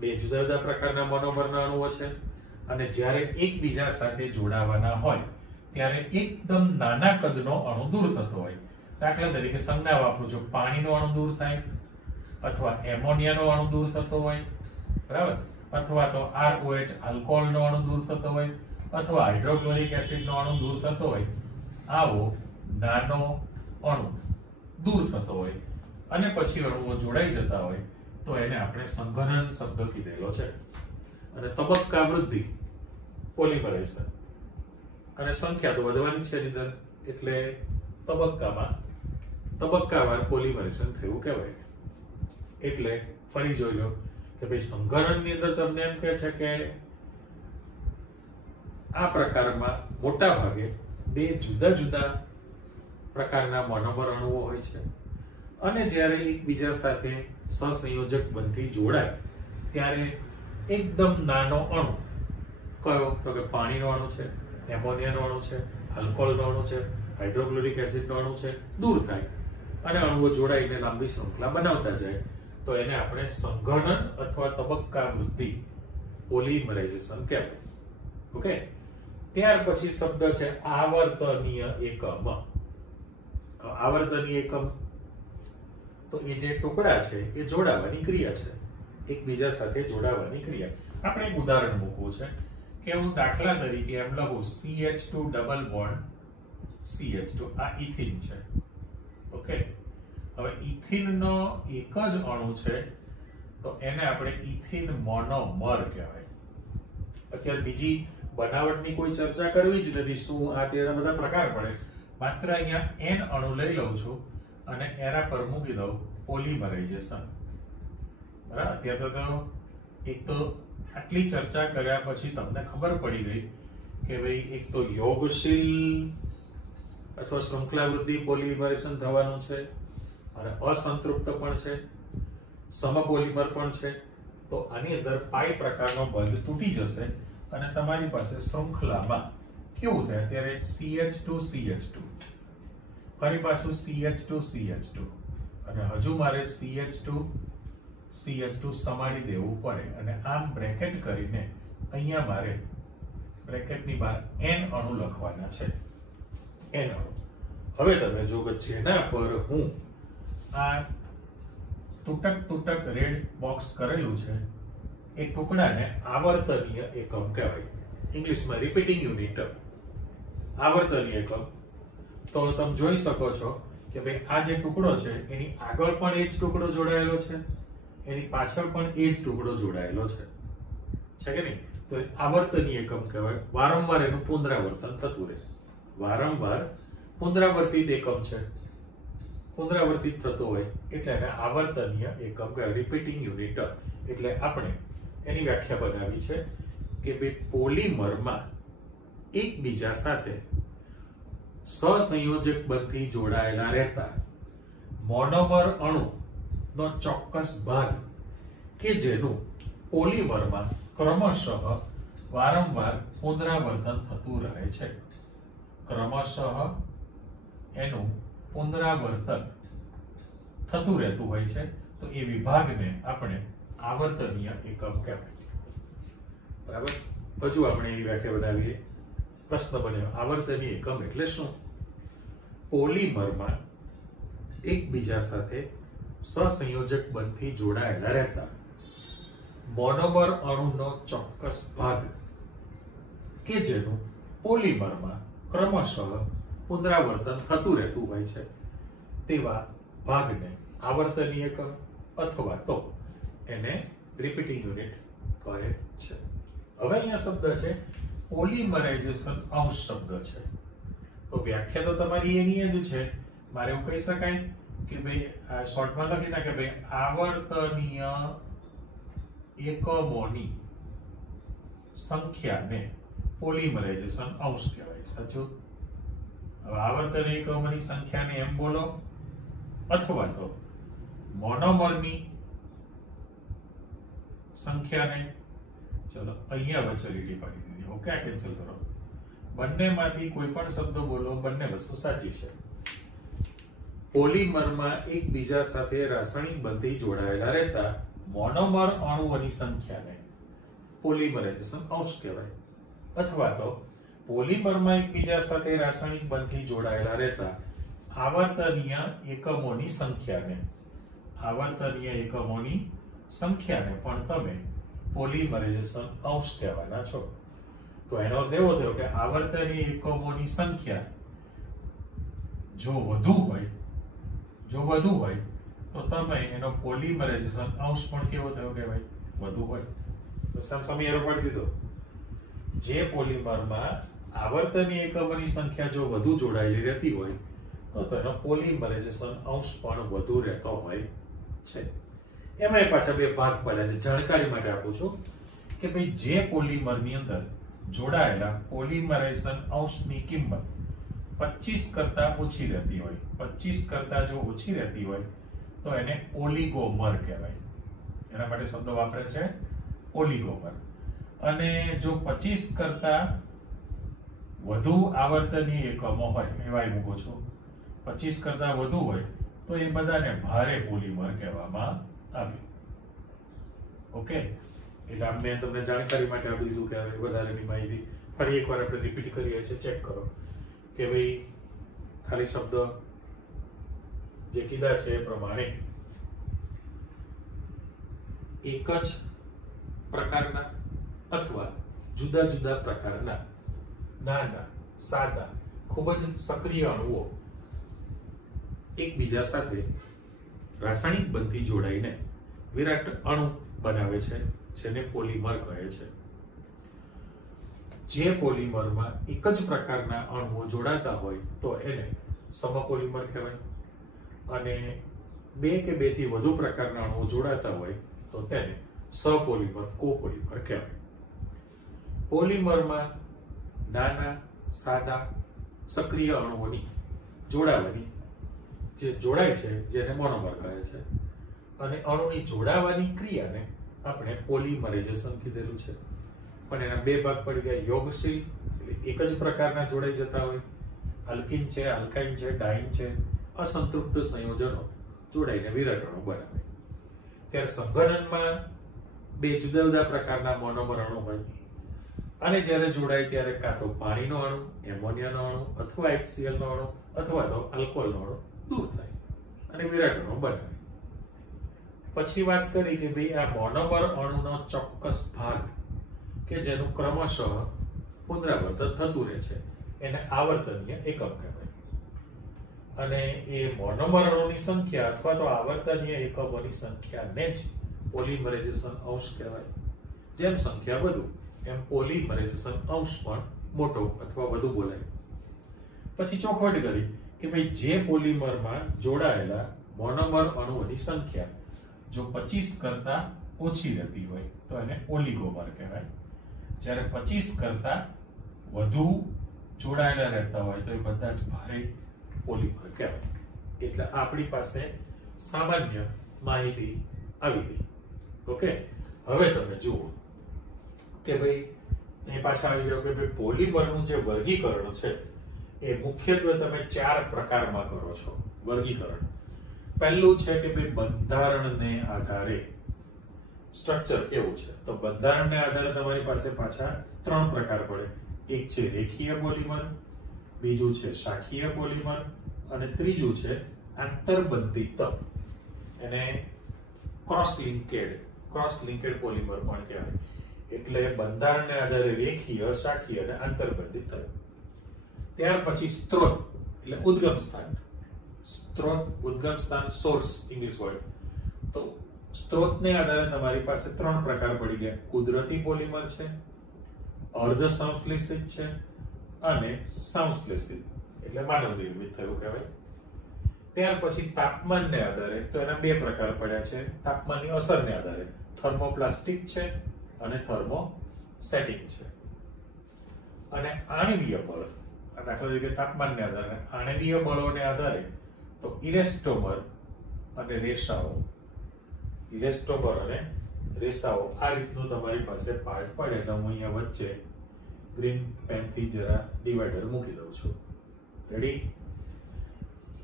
બે જુદા જુદા પ્રકારના મોનોમરના અણુઓ છે, અને જ્યારે એકબીજા સાથે જોડાવાના હોય ત્યારે એકદમ નાના કદનો અણુ દૂર થતો હોય. દાખલા તરીકે સંજ્ઞા વાપરું છું, પાણીનો અણુ દૂર થાય, અથવા એમોનિયાનો અણુ દૂર થતો હોય, બરાબર, અથવા તો ROH આલ્કોહોલનો અણુ દૂર થતો હોય, અથવા હાઇડ્રોક્લોરિક એસિડનો અણુ દૂર થતો હોય. આવો નાનો અણુ દૂર થતો હોય અને પછી અણુઓ જોડાઈ જતા હોય તો એને આપણે સંઘનન શબ્દ કીધેલો છે. અને તબક્કા વૃદ્ધિ પોલિમરાઇઝેશન, અને સંખ્યા તો વધવાની છે એની અંદર, એટલે તબક્કાવાર પોલિમરાઇઝેશન થયું કહેવાય. એટલે ફરી જોઈ લો કે ભાઈ સંઘનનની અંદર તમને એમ કહે છે કે આ પ્રકારમાં મોટા ભાગે બે જુદા પ્રકારના મોનોમર અણુઓ હોય છે, અને જ્યારે એકબીજા સાથે સહસંયોજક બનથી જોડાય ત્યારે એકદમ નાનો અણુ કયો તો કે પાણીનો અણુ છે, એમોનિયાનો અણુ છે, આલ્કોહોલનો અણુ છે, હાઇડ્રોક્લોરિક એસિડનો અણુ છે, દૂર થાય અને અણુઓ જોડાઈને લાંબી શૃંખલા બનાવતા જાય તો એને આપણે સંઘનન અથવા તબક્કા વૃદ્ધિ પોલિમરાઇઝેશન કહેવાય. ઓકે, ત્યાર પછી શબ્દ છે આવર્તનીય એકમ. આવર્તનીય એકમ તો એ જે ટુકડા છે એ જોડાવાની ક્રિયા છે, એકબીજા સાથે જોડાવાની ક્રિયા. આપણે એક ઉદાહરણ મૂકવું છે કે હું દાખલા તરીકે એમ લખું CH2 ડબલ બોન્ડ CH2, આ ઇથિન છે. ઓકે, હવે ઇથિનનો એક જ અણુ છે તો એને આપણે ઇથિન મોનોમર કહેવાય. અત્યારે બીજી બનાવટની કોઈ ચર્ચા કરવી જ નથી, શું આ તેના બધા પ્રકાર પડે. માત્ર અહીંયા n અણુ લઈ લઉં છું અને એના પર મૂકી દઉં પોલિમરાઇઝેશન. બરાબર, અત્યારે તો એક તો આટલી ચર્ચા કર્યા પછી તમને ખબર પડી ગઈ કે ભાઈ એક તો યોગશીલ અથવા શૃંખલા વૃદ્ધિ પોલિમરાઇઝેશન થવાનું છે, અને અસંતૃપ્ત પણ છે, સમપોલિમર પણ છે. તો આની અંદર પાઈ પ્રકારનો બંધ તૂટી જશે અને તમારી પાસે શૃંખલામાં કેવું થાય અત્યારે CH2 CH2 ફરી પાછું CH2 CH2 અને હજુ મારે CH2 CH2 સમાડી દેવું પડે અને આમ બ્રેકેટ કરીને અહીંયા મારે બ્રેકેટની બહાર n અણુ લખવાના છે n અણુ. હવે તમે જો કે જેના પર હું આ તૂટક રેડ બોક્સ કરેલું છે એ ટુકડાને આવર્તનીય એકમ કહેવાય, ઇંગ્લિશમાં રિપીટિંગ યુનિટ, આવર્તનીય એકમ. તો તમે જોઈ શકો છો કે ભાઈ આ જે ટુકડો છે એની આગળ પણ એ જ ટુકડો જોડાયેલો છે, એની પાછળ પણ એ જ ટુકડો જોડાયેલો છે કે નહીં? તો આવર્તનીય એકમ કહેવાય. વારંવાર એનું પુનરાવર્તન થતું રહે, વારંવાર પુનરાવર્તિત એકમ છે, પુનરાવર્તિત થતો હોય એટલે એને આવર્તનીય એકમ કહેવાય, રિપીટિંગ યુનિટ. એટલે આપણે એની વ્યાખ્યા બનાવી છે કે ભાઈ પોલિમરમાં એકબીજા સાથે સહસંયોજક બંધથી જોડાયેલા રહેતા મોનોમર અણુનો ચોક્કસ ભાગ કે જેનું પોલિમરમાં ક્રમશઃ વારંવાર પુનરાવર્તન થતું રહે છે, ક્રમશઃ એનું પુનરાવર્તન થતું રહેતું હોય છે, તો એ વિભાગને આપણે આવર્તનીય એકમ કહેવાય. બરાબર? હજુ આપણે એની વ્યાખ્યા બનાવીએ. પ્રશ્ન બન્યો આવર્તનીય એકમ એટલે શું? પોલિમરમાં એકબીજા સાથે સહસંયોજક બંધથી જોડાયેલા રહેતા મોનોમર અણુનો ચોક્કસ ભાગ કે જેનું પોલિમરમાં ક્રમશઃ પુનરાવર્તન થતું રહેતું હોય છે તેવા ભાગને આવર્તનીય એકમ અથવા તો એને રિપીટિંગ યુનિટ કહે છે. હવે અહીંયા શબ્દ છે પોલિમરાઇઝેશન, અંશ શબ્દ છે. તો વ્યાખ્યા તો તમારી એની જ છે. મારે એવું કહી શકાય કે ભાઈ આ શોર્ટમાં લખી નાખે ભાઈ આવર્તનીય એકમોની સંખ્યાને પોલિમરાઇઝેશન અંશ કહેવાય. સાચું? હવે આવર્તનીય એકમોની સંખ્યાને એમ બોલો અથવા તો મોનોમરની સંખ્યાને, ચલો અહીંયા વચ્ચે લીટી પાડી દીધી. ઓકે, આ કેન્સલ કરો. બંનેમાંથી કોઈ પણ શબ્દ બોલો, બંને વસ્તુ સાચી છે. પોલિમરમાં એકબીજા સાથે રાસાયણિક બંધથી જોડાયેલા રહેતા મોનોમર અણુઓની સંખ્યાને પોલિમરાઇઝેશન અંશ કહેવાય. અથવા તો પોલિમરમાં એકબીજા સાથે રાસાયણિક બંધથી જોડાયેલા રહેતા આવર્તનીય એકમોની સંખ્યાને પણ તમે પોલિમરાઇઝેશન અંશ કહેવાના છો. તો એનો અર્થ એવો થયો કે આવર્તનીય એકમોની સંખ્યા જો વધુ હોય તો તમે એનો પોલિમરાઇઝેશન અંશ પણ કેવો થયો કહેવાય? વધુ હોય. તો સામે એરો પાડી દીધો. જે પોલિમરમાં આવર્તનીય એકમોની સંખ્યા જો વધુ જોડાયેલી રહેતી હોય તો તેનો પોલિમરાઇઝેશન અંશ પણ વધુ રહેતો હોય છે. એમાં પાછા બે ભાગ પડ્યા છે. જાણકારી માટે આપું છું કે ભાઈ જે પોલિમરની અંદર જોડાયેલા પોલિમરાઇઝેશન અંશની કિંમત 25 કરતા ઓછી રહેતી હોય, 25 કરતા જો ઓછી રહેતી હોય તો એને ઓલિગોમર કહેવાય. એના માટે શબ્દ વાપરે છે ઓલિગોમર. અને જો 25 કરતા વધુ આવર્તનીય એકમો હોય, એવા મૂકો છો, 25 કરતા વધુ હોય તો એ બધાને ભારે પોલિમર કહેવામાં આવે. ઓકે, એટલે મેં તમને જાણકારી માટે આપી દીધું કે વધારેની માહિતી ફરી એકવાર આપણે રિપીટ કરીએ છીએ. ચેક કરો કે ભાઈ ખાલી શબ્દ જે કીધા છે એ પ્રમાણે એક જ પ્રકારના અથવા જુદા જુદા પ્રકારના નાના સાદા ખૂબ જ સક્રિય અણુઓ એકબીજા સાથે રાસાયણિક બંધથી જોડાઈને વિરાટ અણુ બનાવે છે, જેને પોલિમર કહે છે. જે પોલિમરમાં એક જ પ્રકારના અણુઓ જોડાતા હોય તો એને સમપોલિમર કહેવાય, અને બે કે બેથી વધુ પ્રકારના અણુઓ જોડાતા હોય તો તેને સહપોલિમર, કોપોલિમર કહેવાય. પોલિમરમાં નાના સાદા સક્રિય અણુઓની જોડાવાની જે જોડાય છે જેને મોનોમર કહે છે, અને અણુની જોડાવાની ક્રિયાને આપણે પોલિમરાઇઝેશન કીધેલું છે. પણ એના બે ભાગ પડી ગયા, યોગશીલ એટલે એક જ પ્રકારના જોડાઈ જતા હોય, અલ્કીન છે, આલ્કાઇન છે, ડાઇન છે, અસંતૃપ્ત સંયોજનો જોડાઈને વિરટણો બનાવે. ત્યારે સંઘનનમાં બે જુદા જુદા પ્રકારના મોનોમર અણુ હોય અને જ્યારે જોડાય ત્યારે કાં તો પાણીનો અણુ, એમોનિયાનો અણુ અથવા HCl નો અણુ અથવા તો આલ્કોહોલનો અણુ દૂર થાય અને વિરટણો બનાવે. પછી વાત કરી કે ભાઈ આ મોનોમર અણુનો ચોક્કસ ભાગ કે જેનું ક્રમશઃ પુનરાવર્તન થતું રહે છે એને આવર્તનીય એકમ કહેવાય. અને એ મોનોમર અણુની સંખ્યા અથવા તો આવર્તનીય એકમોની સંખ્યાને જ પોલિમરેઝેશન અંશ કહેવાય. જેમ સંખ્યા વધુ એમ પોલિમરેઝેશન અંશ પણ મોટો અથવા વધુ બોલાય. પછી ચોખવટ કરી કે ભાઈ જે પોલિમરમાં જોડાયેલા મોનોમર અણુઓની સંખ્યા જો 25 કરતા ઓછી રહેતી હોય તો એને ઓલિગોમર કહેવાય. જ્યારે 25 કરતા વધુ જોડાયેલા રહેતા હોય તો એ બધા જ ભારે પોલિમર કહેવાય. એટલે આપણી પાસે સામાન્ય માહિતી આવી ગઈ. ઓકે, હવે તમે જુઓ કે ભાઈ અહીં પાછા આવી જાવ કે ભાઈ પોલિમરનું જે વર્ગીકરણ છે એ મુખ્યત્વે તમે 4 પ્રકારમાં કરો છો વર્ગીકરણ. પહેલું છે કે ભાઈ બંધારણને આધારે સ્ટ્રક્ચર કેવું છે, તો બંધારણને આધારે તમારી પાસે પાછા 3 પ્રકાર પડે. એક છે રેખીય પોલિમર, બીજું છે શાખીય પોલિમર અને ત્રીજું છે આંતરબંધિત. એને ક્રોસ લિંકેડ પોલિમર પણ કહેવાય. એટલે બંધારણને આધારે રેખીય, શાખીય અને આંતરબંધિત. ત્યાર પછી સ્ત્રોત એટલે ઉદ્ગમ સ્થાન, સોર્સ ઇંગ્લિશ વર્ડ. તો સ્ત્રોતને આધારે તમારી પાસે 3 પ્રકાર પડી ગયા. કુદરતી પોલિમર છે, અર્ધ સંશ્લેષિત છે અને સંશ્લેષિત એટલે માનવ નિર્મિત થયું કહેવાય. ત્યાર પછી તાપમાનને આધારે તો એના 2 પ્રકાર પડ્યા છે. તાપમાનની અસરને આધારે થર્મોપ્લાસ્ટિક છે અને થર્મોસેટિક છે. અને આણ્વીય બળ, દાખલા તરીકે તાપમાનને આધારે આણ્વીય બળોને આધારે તો ઇલેસ્ટોમર અને રેસાઓ આ રીતનું તમારી પાસે પાર્ટ પડે. એટલે હું અહીંયા વચ્ચે ગ્રીન પેનથી જરા ડિવાઈડર મૂકી દઉં છું. રેડી?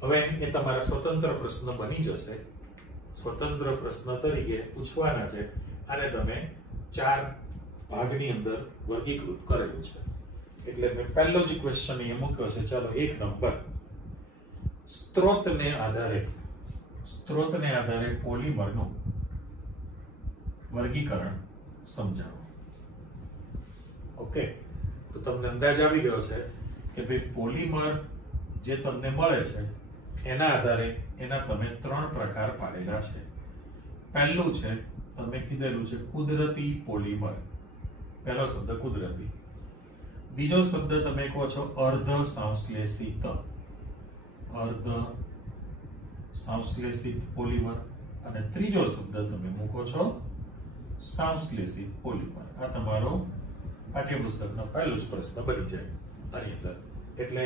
હવે એ તમારા સ્વતંત્ર પ્રશ્ન બની જશે. સ્વતંત્ર પ્રશ્ન તરીકે પૂછવાના છે. આને તમે 4 ભાગની અંદર વર્ગીકૃત કરેલું છે. એટલે મેં પહેલો જ ક્વેશ્ચન એ મૂક્યો છે. ચાલો 1 નંબર, સ્ત્રોતને આધારે પોલિમરનું વર્ગીકરણ સમજાવો. ઓકે, તો તમને અંદાજ આવી ગયો છે કે ભાઈ પોલિમર જે તમને મળે છે એના આધારે એના તમે 3 પ્રકાર પાડેલા છે. પહેલું છે તમે કીધેલું છે કુદરતી પોલિમર. પહેલો શબ્દ કુદરતી. બીજો શબ્દ તમે કહો છો અર્ધ સંશ્લેષિત પોલિમર અને ત્રીજો શબ્દ તમે મૂકો છો સંશ્લેષિત પોલિમર. આ તમારો પાઠ્યપુસ્તકનો પહેલો જ પ્રશ્ન બની જાય આની અંદર. એટલે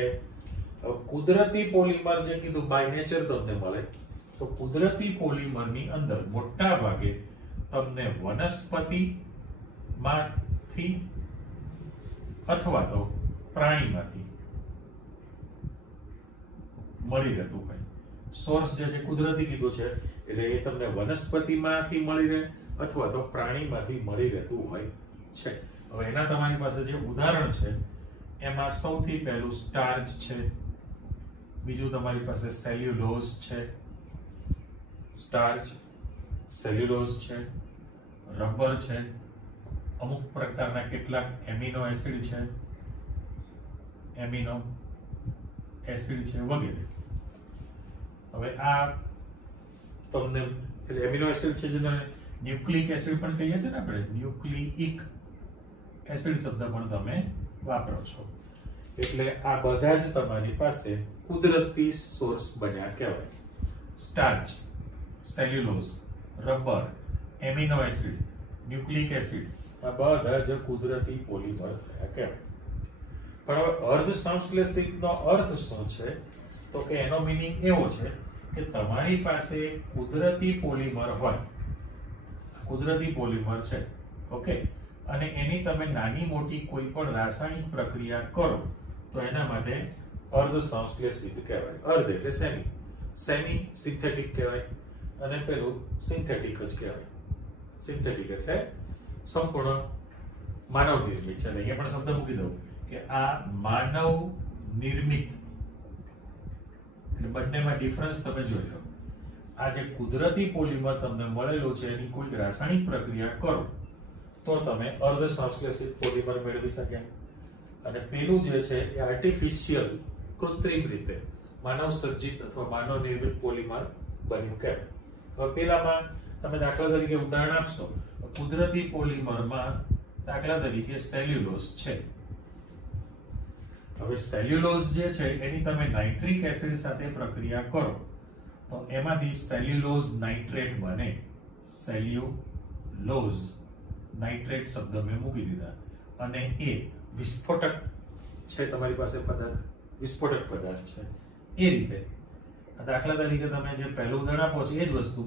કુદરતી પોલિમર જે કીધું બાય નેચર તમને મળે, તો કુદરતી પોલિમરની અંદર મોટા ભાગે તમને વનસ્પતિમાંથી અથવા તો પ્રાણીમાંથી મળી રહેતું હોય. સોર્સ જે છે કુદરતી કીધું છે એટલે એ તમને વનસ્પતિમાંથી મળી રહે અથવા તો પ્રાણીમાંથી મળી રહેતું હોય છે. હવે એના તમારી પાસે જે ઉદાહરણ છે એમાં સૌથી પહેલું સ્ટાર્ચ છે, બીજું તમારી પાસે સેલ્યુલોઝ છે, સેલ્યુલોઝ છે, રબર છે, અમુક પ્રકારના કેટલાક એમિનો એસિડ છે વગેરે. હવે આ તમને એમિનો એસિડ છે જેને ન્યુક્લિક એસિડ પણ કહીએ છીએ ને આપણે, ન્યુક્લિક એસિડ શબ્દ પણ તમે વાપરો છો. એટલે આ બધા જ તમારી પાસે કુદરતી સોર્સ બન્યા કહેવાય. Starch, cellulose, rubber, amino acid, nucleic acid આ બધા જ કુદરતી પોલિમર થયા કહેવાય. પણ હવે અર્ધ સંશ્લેષિતનો અર્થ શું છે? તો કે એનો મીનિંગ એવો છે કે તમારી પાસે કુદરતી પોલિમર હોય, કુદરતી પોલિમર છે, ઓકે, અને એની તમે નાની મોટી કોઈ પણ રાસાયણિક પ્રક્રિયા કરો તો એના માટે અર્ધ સંશ્લેષિત કહેવાય. અર્ધ એટલે સેમી, સેમી સિન્થેટિક કહેવાય અને પેલું સિન્થેટિક જ કહેવાય. સિન્થેટિક એટલે સંપૂર્ણ માનવ નિર્મિત છે. અહીંયા પણ શબ્દ મૂકી દઉં કે આ માનવ નિર્મિત, એટલે બંનેમાં ડિફરન્સ તમે જોઈ લો. આ જે કુદરતી પોલિમર તમને મળેલું છે એની કોઈ રાસાયણિક પ્રક્રિયા કરો તો તમે અર્ધ સંશ્લેષિત પોલિમર મેળવી શક્યા. અને પેલું જે છે એ આર્ટિફિશિયલ, કૃત્રિમ રીતે માનવ સર્જિત અથવા માનવ નિર્મિત પોલિમર બન્યું કહેવાય. હવે પેલામાં તમે દાખલા તરીકે ઉદાહરણ આપશો, કુદરતી પોલિમરમાં દાખલા તરીકે સેલ્યુલોઝ છે. હવે સેલ્યુલોઝ જે છે એની તમે નાઇટ્રિક એસિડ સાથે પ્રક્રિયા કરો તો એમાંથી સેલ્યુલોઝ નાઇટ્રેટ બને. સેલ્યુલોઝ નાઇટ્રેટ શબ્દ મેં મૂકી દીધા અને એ વિસ્ફોટક છે, તમારી પાસે પદાર્થ વિસ્ફોટક પદાર્થ છે. એ રીતે દાખલા તરીકે તમે જે પહેલું ઉદાહરણ આપો છો એ જ વસ્તુ,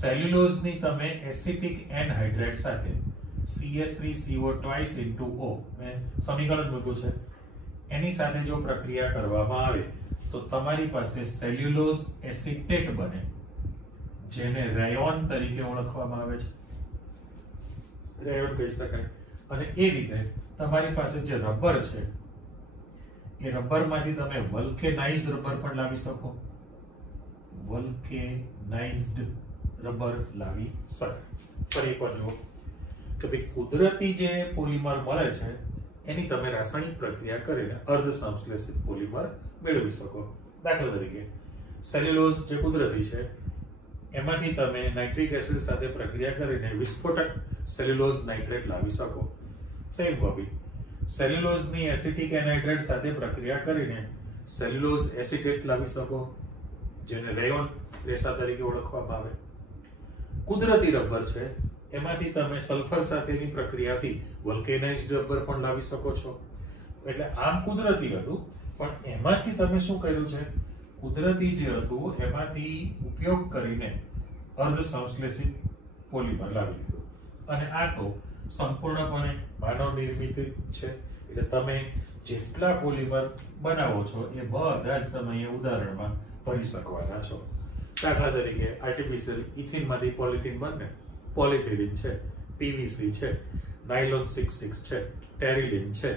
સેલ્યુલોઝની તમે એસિટિક એનહાઇડ્રેટ સાથે CH3CO2 મેં સમીકરણ મૂક્યું છે, એની સાથે જો પ્રક્રિયા કરવામાં આવે તો તમારી પાસે સેલ્યુલોઝ એસિટેટ બને, જેને રેયોન તરીકે ઓળખવામાં આવે છે. રેયોન કહી શકાય. અને એ રીતે તમારી પાસે જે રબર છે એ રબરમાંથી તમે વલ્કેનાઇઝ્ડ રબર પણ લાવી શકો. વલ્કેનાઇઝ્ડ રબર લાવી શકાય. ફરી પર જો કે ભાઈ કુદરતી જે પોલિમર મળે છે એની તમે રાસાયણિક પ્રક્રિયા કરીને અર્ધ સંશ્લેષિત પોલિમર મેળવી શકો. દાખલા તરીકે સેલ્યુલોઝ જે કુદરતી છે એમાંથી તમે નાઇટ્રિક એસિડ સાથે પ્રક્રિયા કરીને વિસ્ફોટક સેલ્યુલોઝ નાઇટ્રેટ લાવી શકો. સેમ કોપી સેલ્યુલોઝની એસિટિક એનહાઇડ્રેટ સાથે પ્રક્રિયા કરીને સેલ્યુલોઝ એસિટેટ લાવી શકો, જેને રેયોન રેસા તરીકે ઓળખવામાં આવે. કુદરતી રબર છે એમાંથી તમે સલ્ફર સાથેની પ્રક્રિયાથી વલ્કેનાઇઝ્ડ રબર પણ લાવી શકો છો. એટલે આમ કુદરતી હતું, પણ એમાંથી તમે શું કર્યું છે, કુદરતી જે હતું એમાંથી ઉપયોગ કરીને અર્ધ સંશ્લેષિત પોલિમર લાવી દીધું. અને આ તો સંપૂર્ણપણે માનવ નિર્મિત છે. એટલે તમે જેટલા પોલિમર બનાવો છો એ બધા જ તમે અહીંયા ઉદાહરણમાં ભરી શકવાના છો. દાખલા તરીકે આર્ટિફિશિયલ ઇથિનમાંથી પોલિથીન બને, પોલિથિલિન છે, પીવીસી છે, નાયલોન 66 છે, ટેરિલિન છે,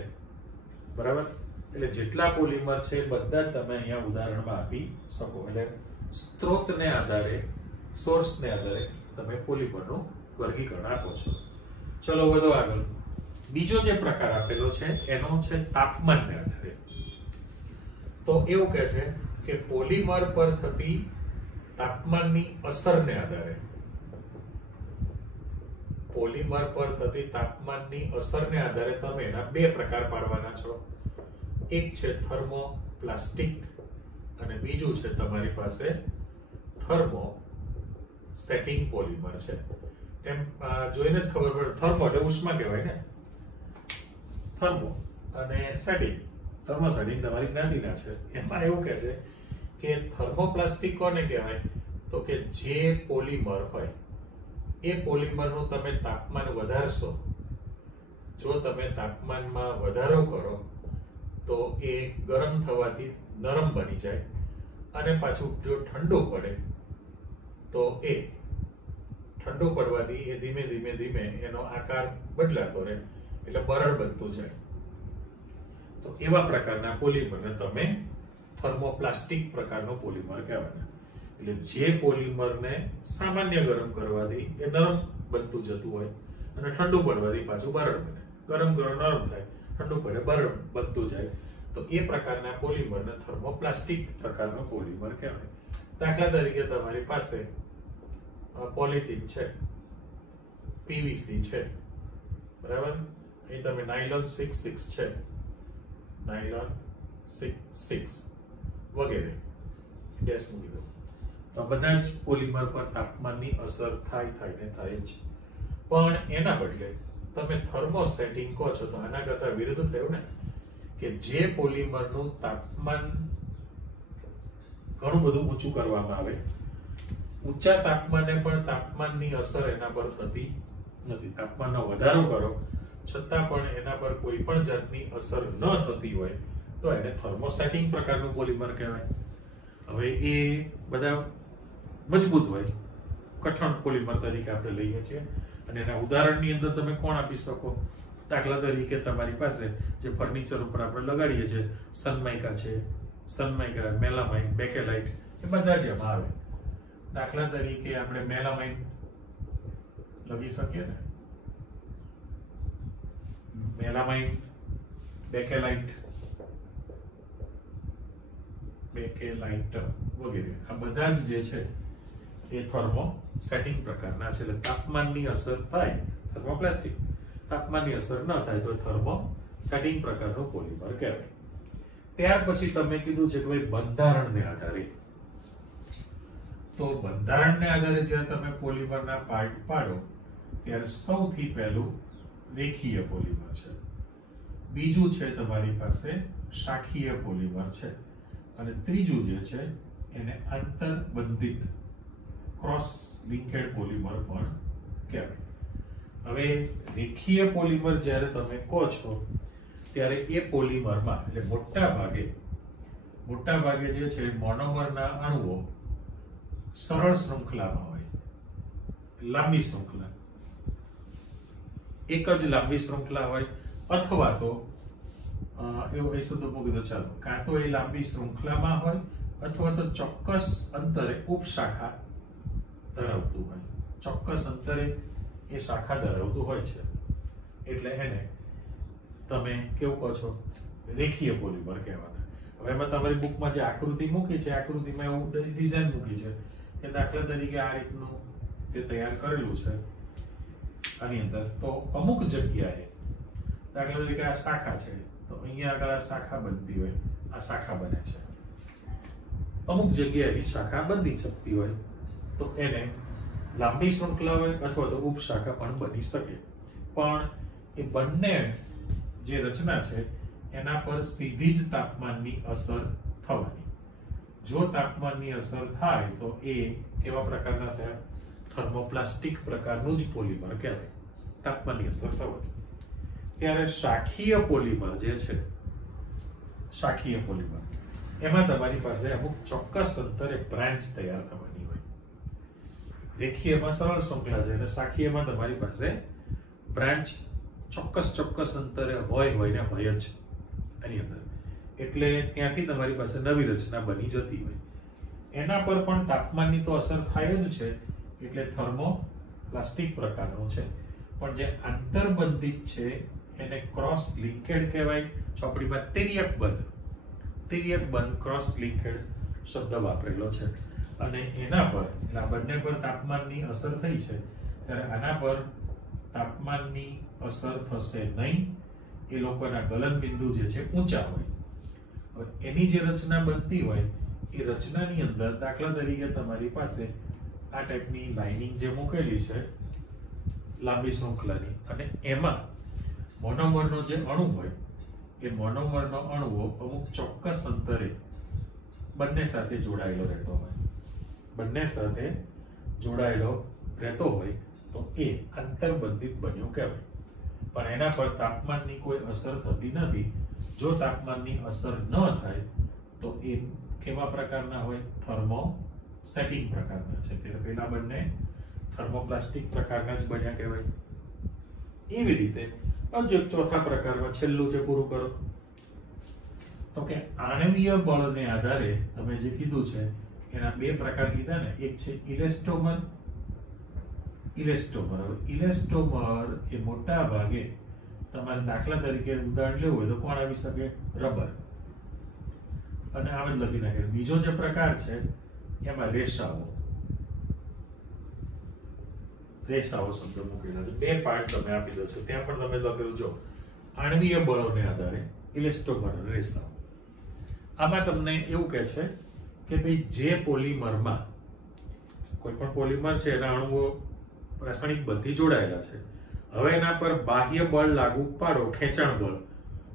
બરાબર. એટલે જેટલા પોલિમર છે બધા જ તમે અહીંયા ઉદાહરણમાં આપી શકો. એટલે સ્ત્રોતને આધારે, સોર્સને આધારે તમે પોલિમરનું વર્ગીકરણ આપો છો. ચલો વધો આગળ. બીજો જે પ્રકાર આપેલો છે એનો છે તાપમાનને આધારે. તો એવું કહે છે કે પોલિમર પર થતી તાપમાનની અસરને આધારે, પોલિમર પર થતી તાપમાનની અસરને આધારે તમે એના બે પ્રકાર પાડવાના છો. એક છે થર્મોપ્લાસ્ટિક અને બીજું છે તમારી પાસે થર્મો સેટિંગ પોલિમર છે. એમ જોઈને જ ખબર પડે, થર્મો એટલે ઉષ્મા કહેવાય ને, થર્મો અને સેટિંગ, થર્મો સેટિંગ તમારી જ્ઞાતિના છે. એમાં એવું કહે છે કે થર્મોપ્લાસ્ટિક કોને કહેવાય, તો કે જે પોલિમર હોય એ પોલિમરનું તમે તાપમાન વધારશો, જો તમે તાપમાનમાં વધારો કરો તો એ ગરમ થવાથી નરમ બની જાય અને પાછું જો ઠંડુ પડે તો એ ઠંડુ પડવાથી એ ધીમે ધીમે ધીમે એનો આકાર બદલાતો રહે, એટલે બરડ બનતું જાય. તો એવા પ્રકારના પોલિમરને તમે થર્મોપ્લાસ્ટિક પ્રકારનો પોલિમર કહેવાના. એટલે જે પોલિમરને સામાન્ય ગરમ કરવાથી એ નરમ બનતું જતું હોય અને ઠંડુ પડવાથી પાછું બરડ બને, ગરમ ગરમ નરમ થાય, ઠંડુ પડે બરડ બનતું જાય. તો એ પ્રકારના પોલિમરને થર્મોપ્લાસ્ટિક પ્રકારનો પોલિમર કહેવાય. દાખલા તરીકે તમારી પાસે પોલિથીન છે, પીવીસી છે, બરાબર. અહીં તમે નાયલોન 66 છે, નાયલોન 66 વગેરે ડેશ મૂકી દો. તો બધા જ પોલિમર પર તાપમાનની અસર થાય જ. પણ એના બદલે તમે થર્મોસેટિંગ કહો છો તો આના કરતા વિરુદ્ધ થયું ને, કે જે પોલિમરનું તાપમાન ઘણું બધું ઊંચું કરવામાં આવે, ઊંચા તાપમાને પણ તાપમાનની અસર એના પર થતી નથી. તાપમાનનો વધારો કરો છતાં પણ એના પર કોઈ પણ જાતની અસર ન થતી હોય તો એને થર્મોસ્ટેટિક પ્રકારનું પોલિમર કહેવાય. હવે એ બધા મજબૂત હોય, કઠણ પોલિમર તરીકે આપણે લઈએ છીએ. અને એના ઉદાહરણની અંદર તમે કોણ આપી શકો? દાખલા તરીકે તમારી પાસે જે ફર્નિચર ઉપર આપણે લગાડીએ છીએ, સનમાઇકા છે, સનમાઇકા, મેલામાઇન, બેકેલાઇટ, એ બધા જ એમાં આવે. દાખલા તરીકે આપણે મેલામાઇન લગી શકીએ ને, મેલામાઇન, બેકેલાઇટ, વગેરે, આ બધા જ જે છે એ થર્મોસ્ટેટિક પ્રકારના છે. એટલે તાપમાનની અસર થાય, થર્મોપ્લાસ્ટિક, તાપમાનની અસર ન થાય તો થર્મોસ્ટેટિક પ્રકારનું પોલિમર કહેવાય. ત્યાર પછી તમે કીધું છે કે ભાઈ બંધારણને આધારે, તો બંધારણને આધારે જ્યારે તમે પોલિમરના પાર્ટ પાડો ત્યારે સૌથી પહેલું રેખીય પોલિમર છે, બીજું છે તમારી પાસે શાખીય પોલિમર છે, અને ત્રીજું જે છે એને આંતરબંધિત ક્રોસ લિંકેડ પોલિમર પણ કહેવાય. હવે રેખીય પોલિમર જ્યારે તમે કહો છો ત્યારે એ પોલિમરમાં એટલે મોટા ભાગે જે છે મોનોમરના અણુઓ સરળ શૃંખલામાં હોય, લાંબી શૃંખલા, એક જ લાંબી શૃંખલા હોય, અથવા તો એવું એ શબ્દ મૂકી દો, ચાલો, કાં તો એ લાંબી શૃંખલામાં હોય અથવા તો ચોક્કસ અંતરે ઉપશાખા ધરાવતું હોય, ચોક્કસ અંતરે એ શાખા ધરાવતું હોય છે. એટલે એને તમે કેવું કહો છો? રેખીય પોલિમર કહેવાના. હવે એમાં તમારી બુકમાં જે આકૃતિ મૂકી છે, આકૃતિમાં એવું ડિઝાઇન મૂકી છે કે દાખલા તરીકે આ રીતનું જે તૈયાર કરેલું છે આની અંદર, તો અમુક જગ્યાએ દાખલા તરીકે આ શાખા છે તો અહીંયા આગળ આ શાખા બનતી હોય, આ શાખા બને છે. અમુક જગ્યાએથી શાખા બની શકતી હોય તો એને લાંબી શૃંખલા હોય અથવા તો ઉપશાખા પણ બની શકે. પણ એ બંને જે રચના છે એના પર સીધી જ તાપમાનની અસર થવાની. જો તાપમાનની અસર થાય તો એ કેવા પ્રકારના થયા? થર્મોપ્લાસ્ટિક પ્રકારનું જ પોલિમર કહેવાય, તાપમાનની અસર થવાથી. ત્યારે શાખીય પોલિમર જે છે, શાખીય પોલિમર, એમાં તમારી પાસે અમુક ચોક્કસ અંતરે બ્રાન્ચ તૈયાર થવાની હોય. રેખીયમાં સરળ શૃંખલા છે અને શાખીયમાં તમારી પાસે બ્રાન્ચ ચોક્કસ અંતરે હોય જ એની અંદર. એટલે ત્યાંથી તમારી પાસે નવી રચના બની જતી હોય. એના પર પણ તાપમાનની તો અસર થાય જ છે, એટલે થર્મોપ્લાસ્ટિક પ્રકારનું છે. પણ જે આંતરબંધિત છે એને ક્રોસ લિંકેડ કહેવાય. ચોપડીમાં તિર્યક બંધ ક્રોસ લિંકેડ શબ્દ વાપરેલો છે. અને એના પર, એટલે આ બંને પર તાપમાનની અસર થઈ છે ત્યારે આના પર તાપમાનની અસર થશે નહીં. એ લોકોના ગલન બિંદુ જે છે ઊંચા હોય. એની જે રચના બનતી હોય એ રચનાની અંદર દાખલા તરીકે તમારી પાસે આ ટાઈપની લાઇનિંગ જે મૂકેલી છે લાંબી શૃંખલાની, અને એમાં મોનોમરનો જે અણુ હોય એ મોનોમરનો અણુઓ અમુક ચોક્કસ અંતરે બંને સાથે જોડાયેલો રહેતો હોય તો એ આંતરબંધિત બન્યું કહેવાય. પણ એના પર તાપમાનની કોઈ અસર થતી નથી. જો તાપમાનની અસર ન થાય તો એ કેવા પ્રકારના હોય? થર્મોસ્ટેટિક પ્રકારના છે. ત્યારે પેલા બંને થર્મોપ્લાસ્ટિક પ્રકારના જ બન્યા કહેવાય. એવી રીતે હજુ ચોથા પ્રકારમાં છેલ્લું છે, પૂરું કરો. તો કે આણ્વીય બળને આધારે તમે જે કીધું છે એના બે પ્રકાર કીધા ને, એક છે ઇલેસ્ટોમર. હવે ઇલેસ્ટોમર એ મોટા ભાગે તમારે દાખલા તરીકે ઉદાહરણ લેવું હોય તો કોણ આવી શકે? રબર. અને આમ જ લખી નાખે. બીજો જે પ્રકાર છે એમાં રેસાઓ શબ્દ મૂકેલા છે. બે પાર્ટ તમે આપી દો છો, ત્યાં પણ તમે લખેલું જો આણ્વીય બળોને આધારે ઇલેસ્ટોમર અને રેસાઓ. આમાં તમને એવું કહે છે કે ભાઈ જે પોલિમરમાં કોઈ પણ પોલિમર છે એના અણુઓ રાસાયણિક બળથી જોડાયેલા છે. હવે એના પર બાહ્ય બળ લાગુ પાડો, ખેંચાણ બળ,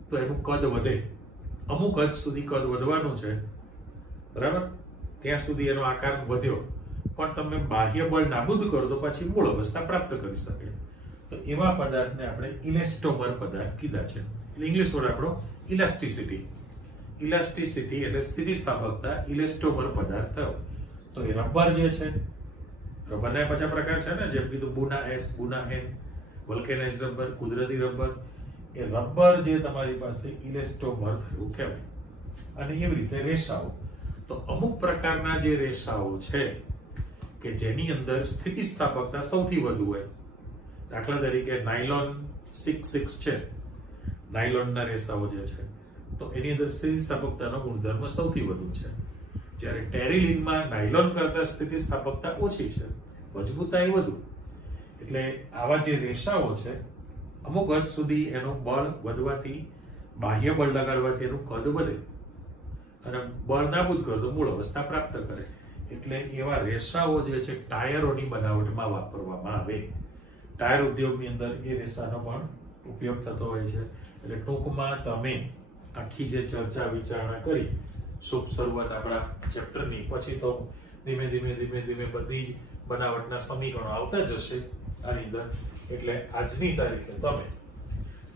તો એનું કદ વધે. અમુક હદ સુધી કદ વધવાનું છે, બરાબર? ત્યાં સુધી એનો આકાર વધ્યો. પણ તમે બાહ્ય બળ નાબૂદ કરો તો પછી મૂળ અવસ્થા પ્રાપ્ત કરી શકે. તો તો એવા પદાર્થને આપણે ઇલેસ્ટોમર પદાર્થ કીધા છે. એટલે ઇંગ્લિશ વર્ડ આપણો ઇલાસ્ટિસિટી. ઇલાસ્ટિસિટી એટલે સ્થિતિસ્થાપકતા, ઇલેસ્ટોમર પદાર્થ થયો. તો એ રબર જે છે, રબરના પાછા પ્રકાર છે ને, જેમ કીધું બુના એસ, બુના એન, વલ્કેનાઇઝ રબર, કુદરતી રબર. એ રબર જે તમારી પાસે ઇલેસ્ટોમર થયું કહેવાય. અને એવી રીતે રેસાઓ. તો અમુક પ્રકારના જે રેસાઓ છે કે જેની અંદર સ્થિતિસ્થાપકતા સૌથી વધુ હોય, દાખલા તરીકે નાયલોન 6 છે, નાયલોનના રેસાઓ જે છે, તો એની અંદર સ્થિતિસ્થાપકતાનો ગુણધર્મ સૌથી વધુ છે. જ્યારે ટેરિલિનમાં નાયલોન કરતા સ્થિતિસ્થાપકતા ઓછી છે, મજબૂતાઈ વધુ. એટલે આવા જે રેસાઓ છે અમુક હદ સુધી એનું બળ વધવાથી, બાહ્ય બળ લગાડવાથી એનું કદ વધે અને બળ નાબૂદ કરે તો મૂળ અવસ્થા પ્રાપ્ત કરે. એટલે એવા રેસાઓ જે છે ટાયરોની બનાવટમાં વાપરવામાં આવે. ટાયર ઉદ્યોગની અંદર એ રેસાનો પણ ઉપયોગ થતો હોય છે. એટલે ટૂંકમાં તમે આખી જે ચર્ચા વિચારણા કરી, શુભ શરૂઆત આપણા ચેપ્ટરની, પછી તો ધીમે ધીમે બધી જ બનાવટના સમીકરણો આવતા જશે આની અંદર. એટલે આજની તારીખે તમે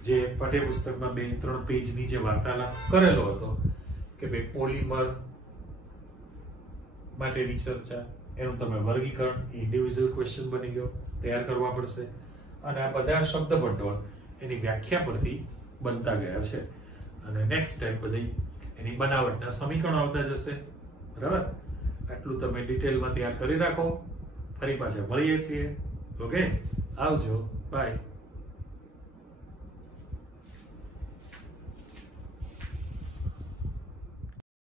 જે પાઠ્યપુસ્તકમાં 2-3 પેજની જે વાર્તાલાપ કરેલો હતો કે ભાઈ પોલિમર માટેની ચર્ચા, એનું તમે વર્ગીકરણ ઇન્ડિવિજ્યુઅલ ક્વેશ્ચન બની ગયો, તૈયાર કરવા પડશે. અને આ બધા શબ્દ ભંડોળ એની વ્યાખ્યા પરથી બનતા ગયા છે. અને નેક્સ્ટ ટાઈમ બધી એની બનાવટના સમીકરણો આવતા જશે. બરાબર? આટલું તમે ડિટેલમાં તૈયાર કરી રાખો. ફરી પાછા મળીએ છીએ. ઓકે, આવજો, બાય.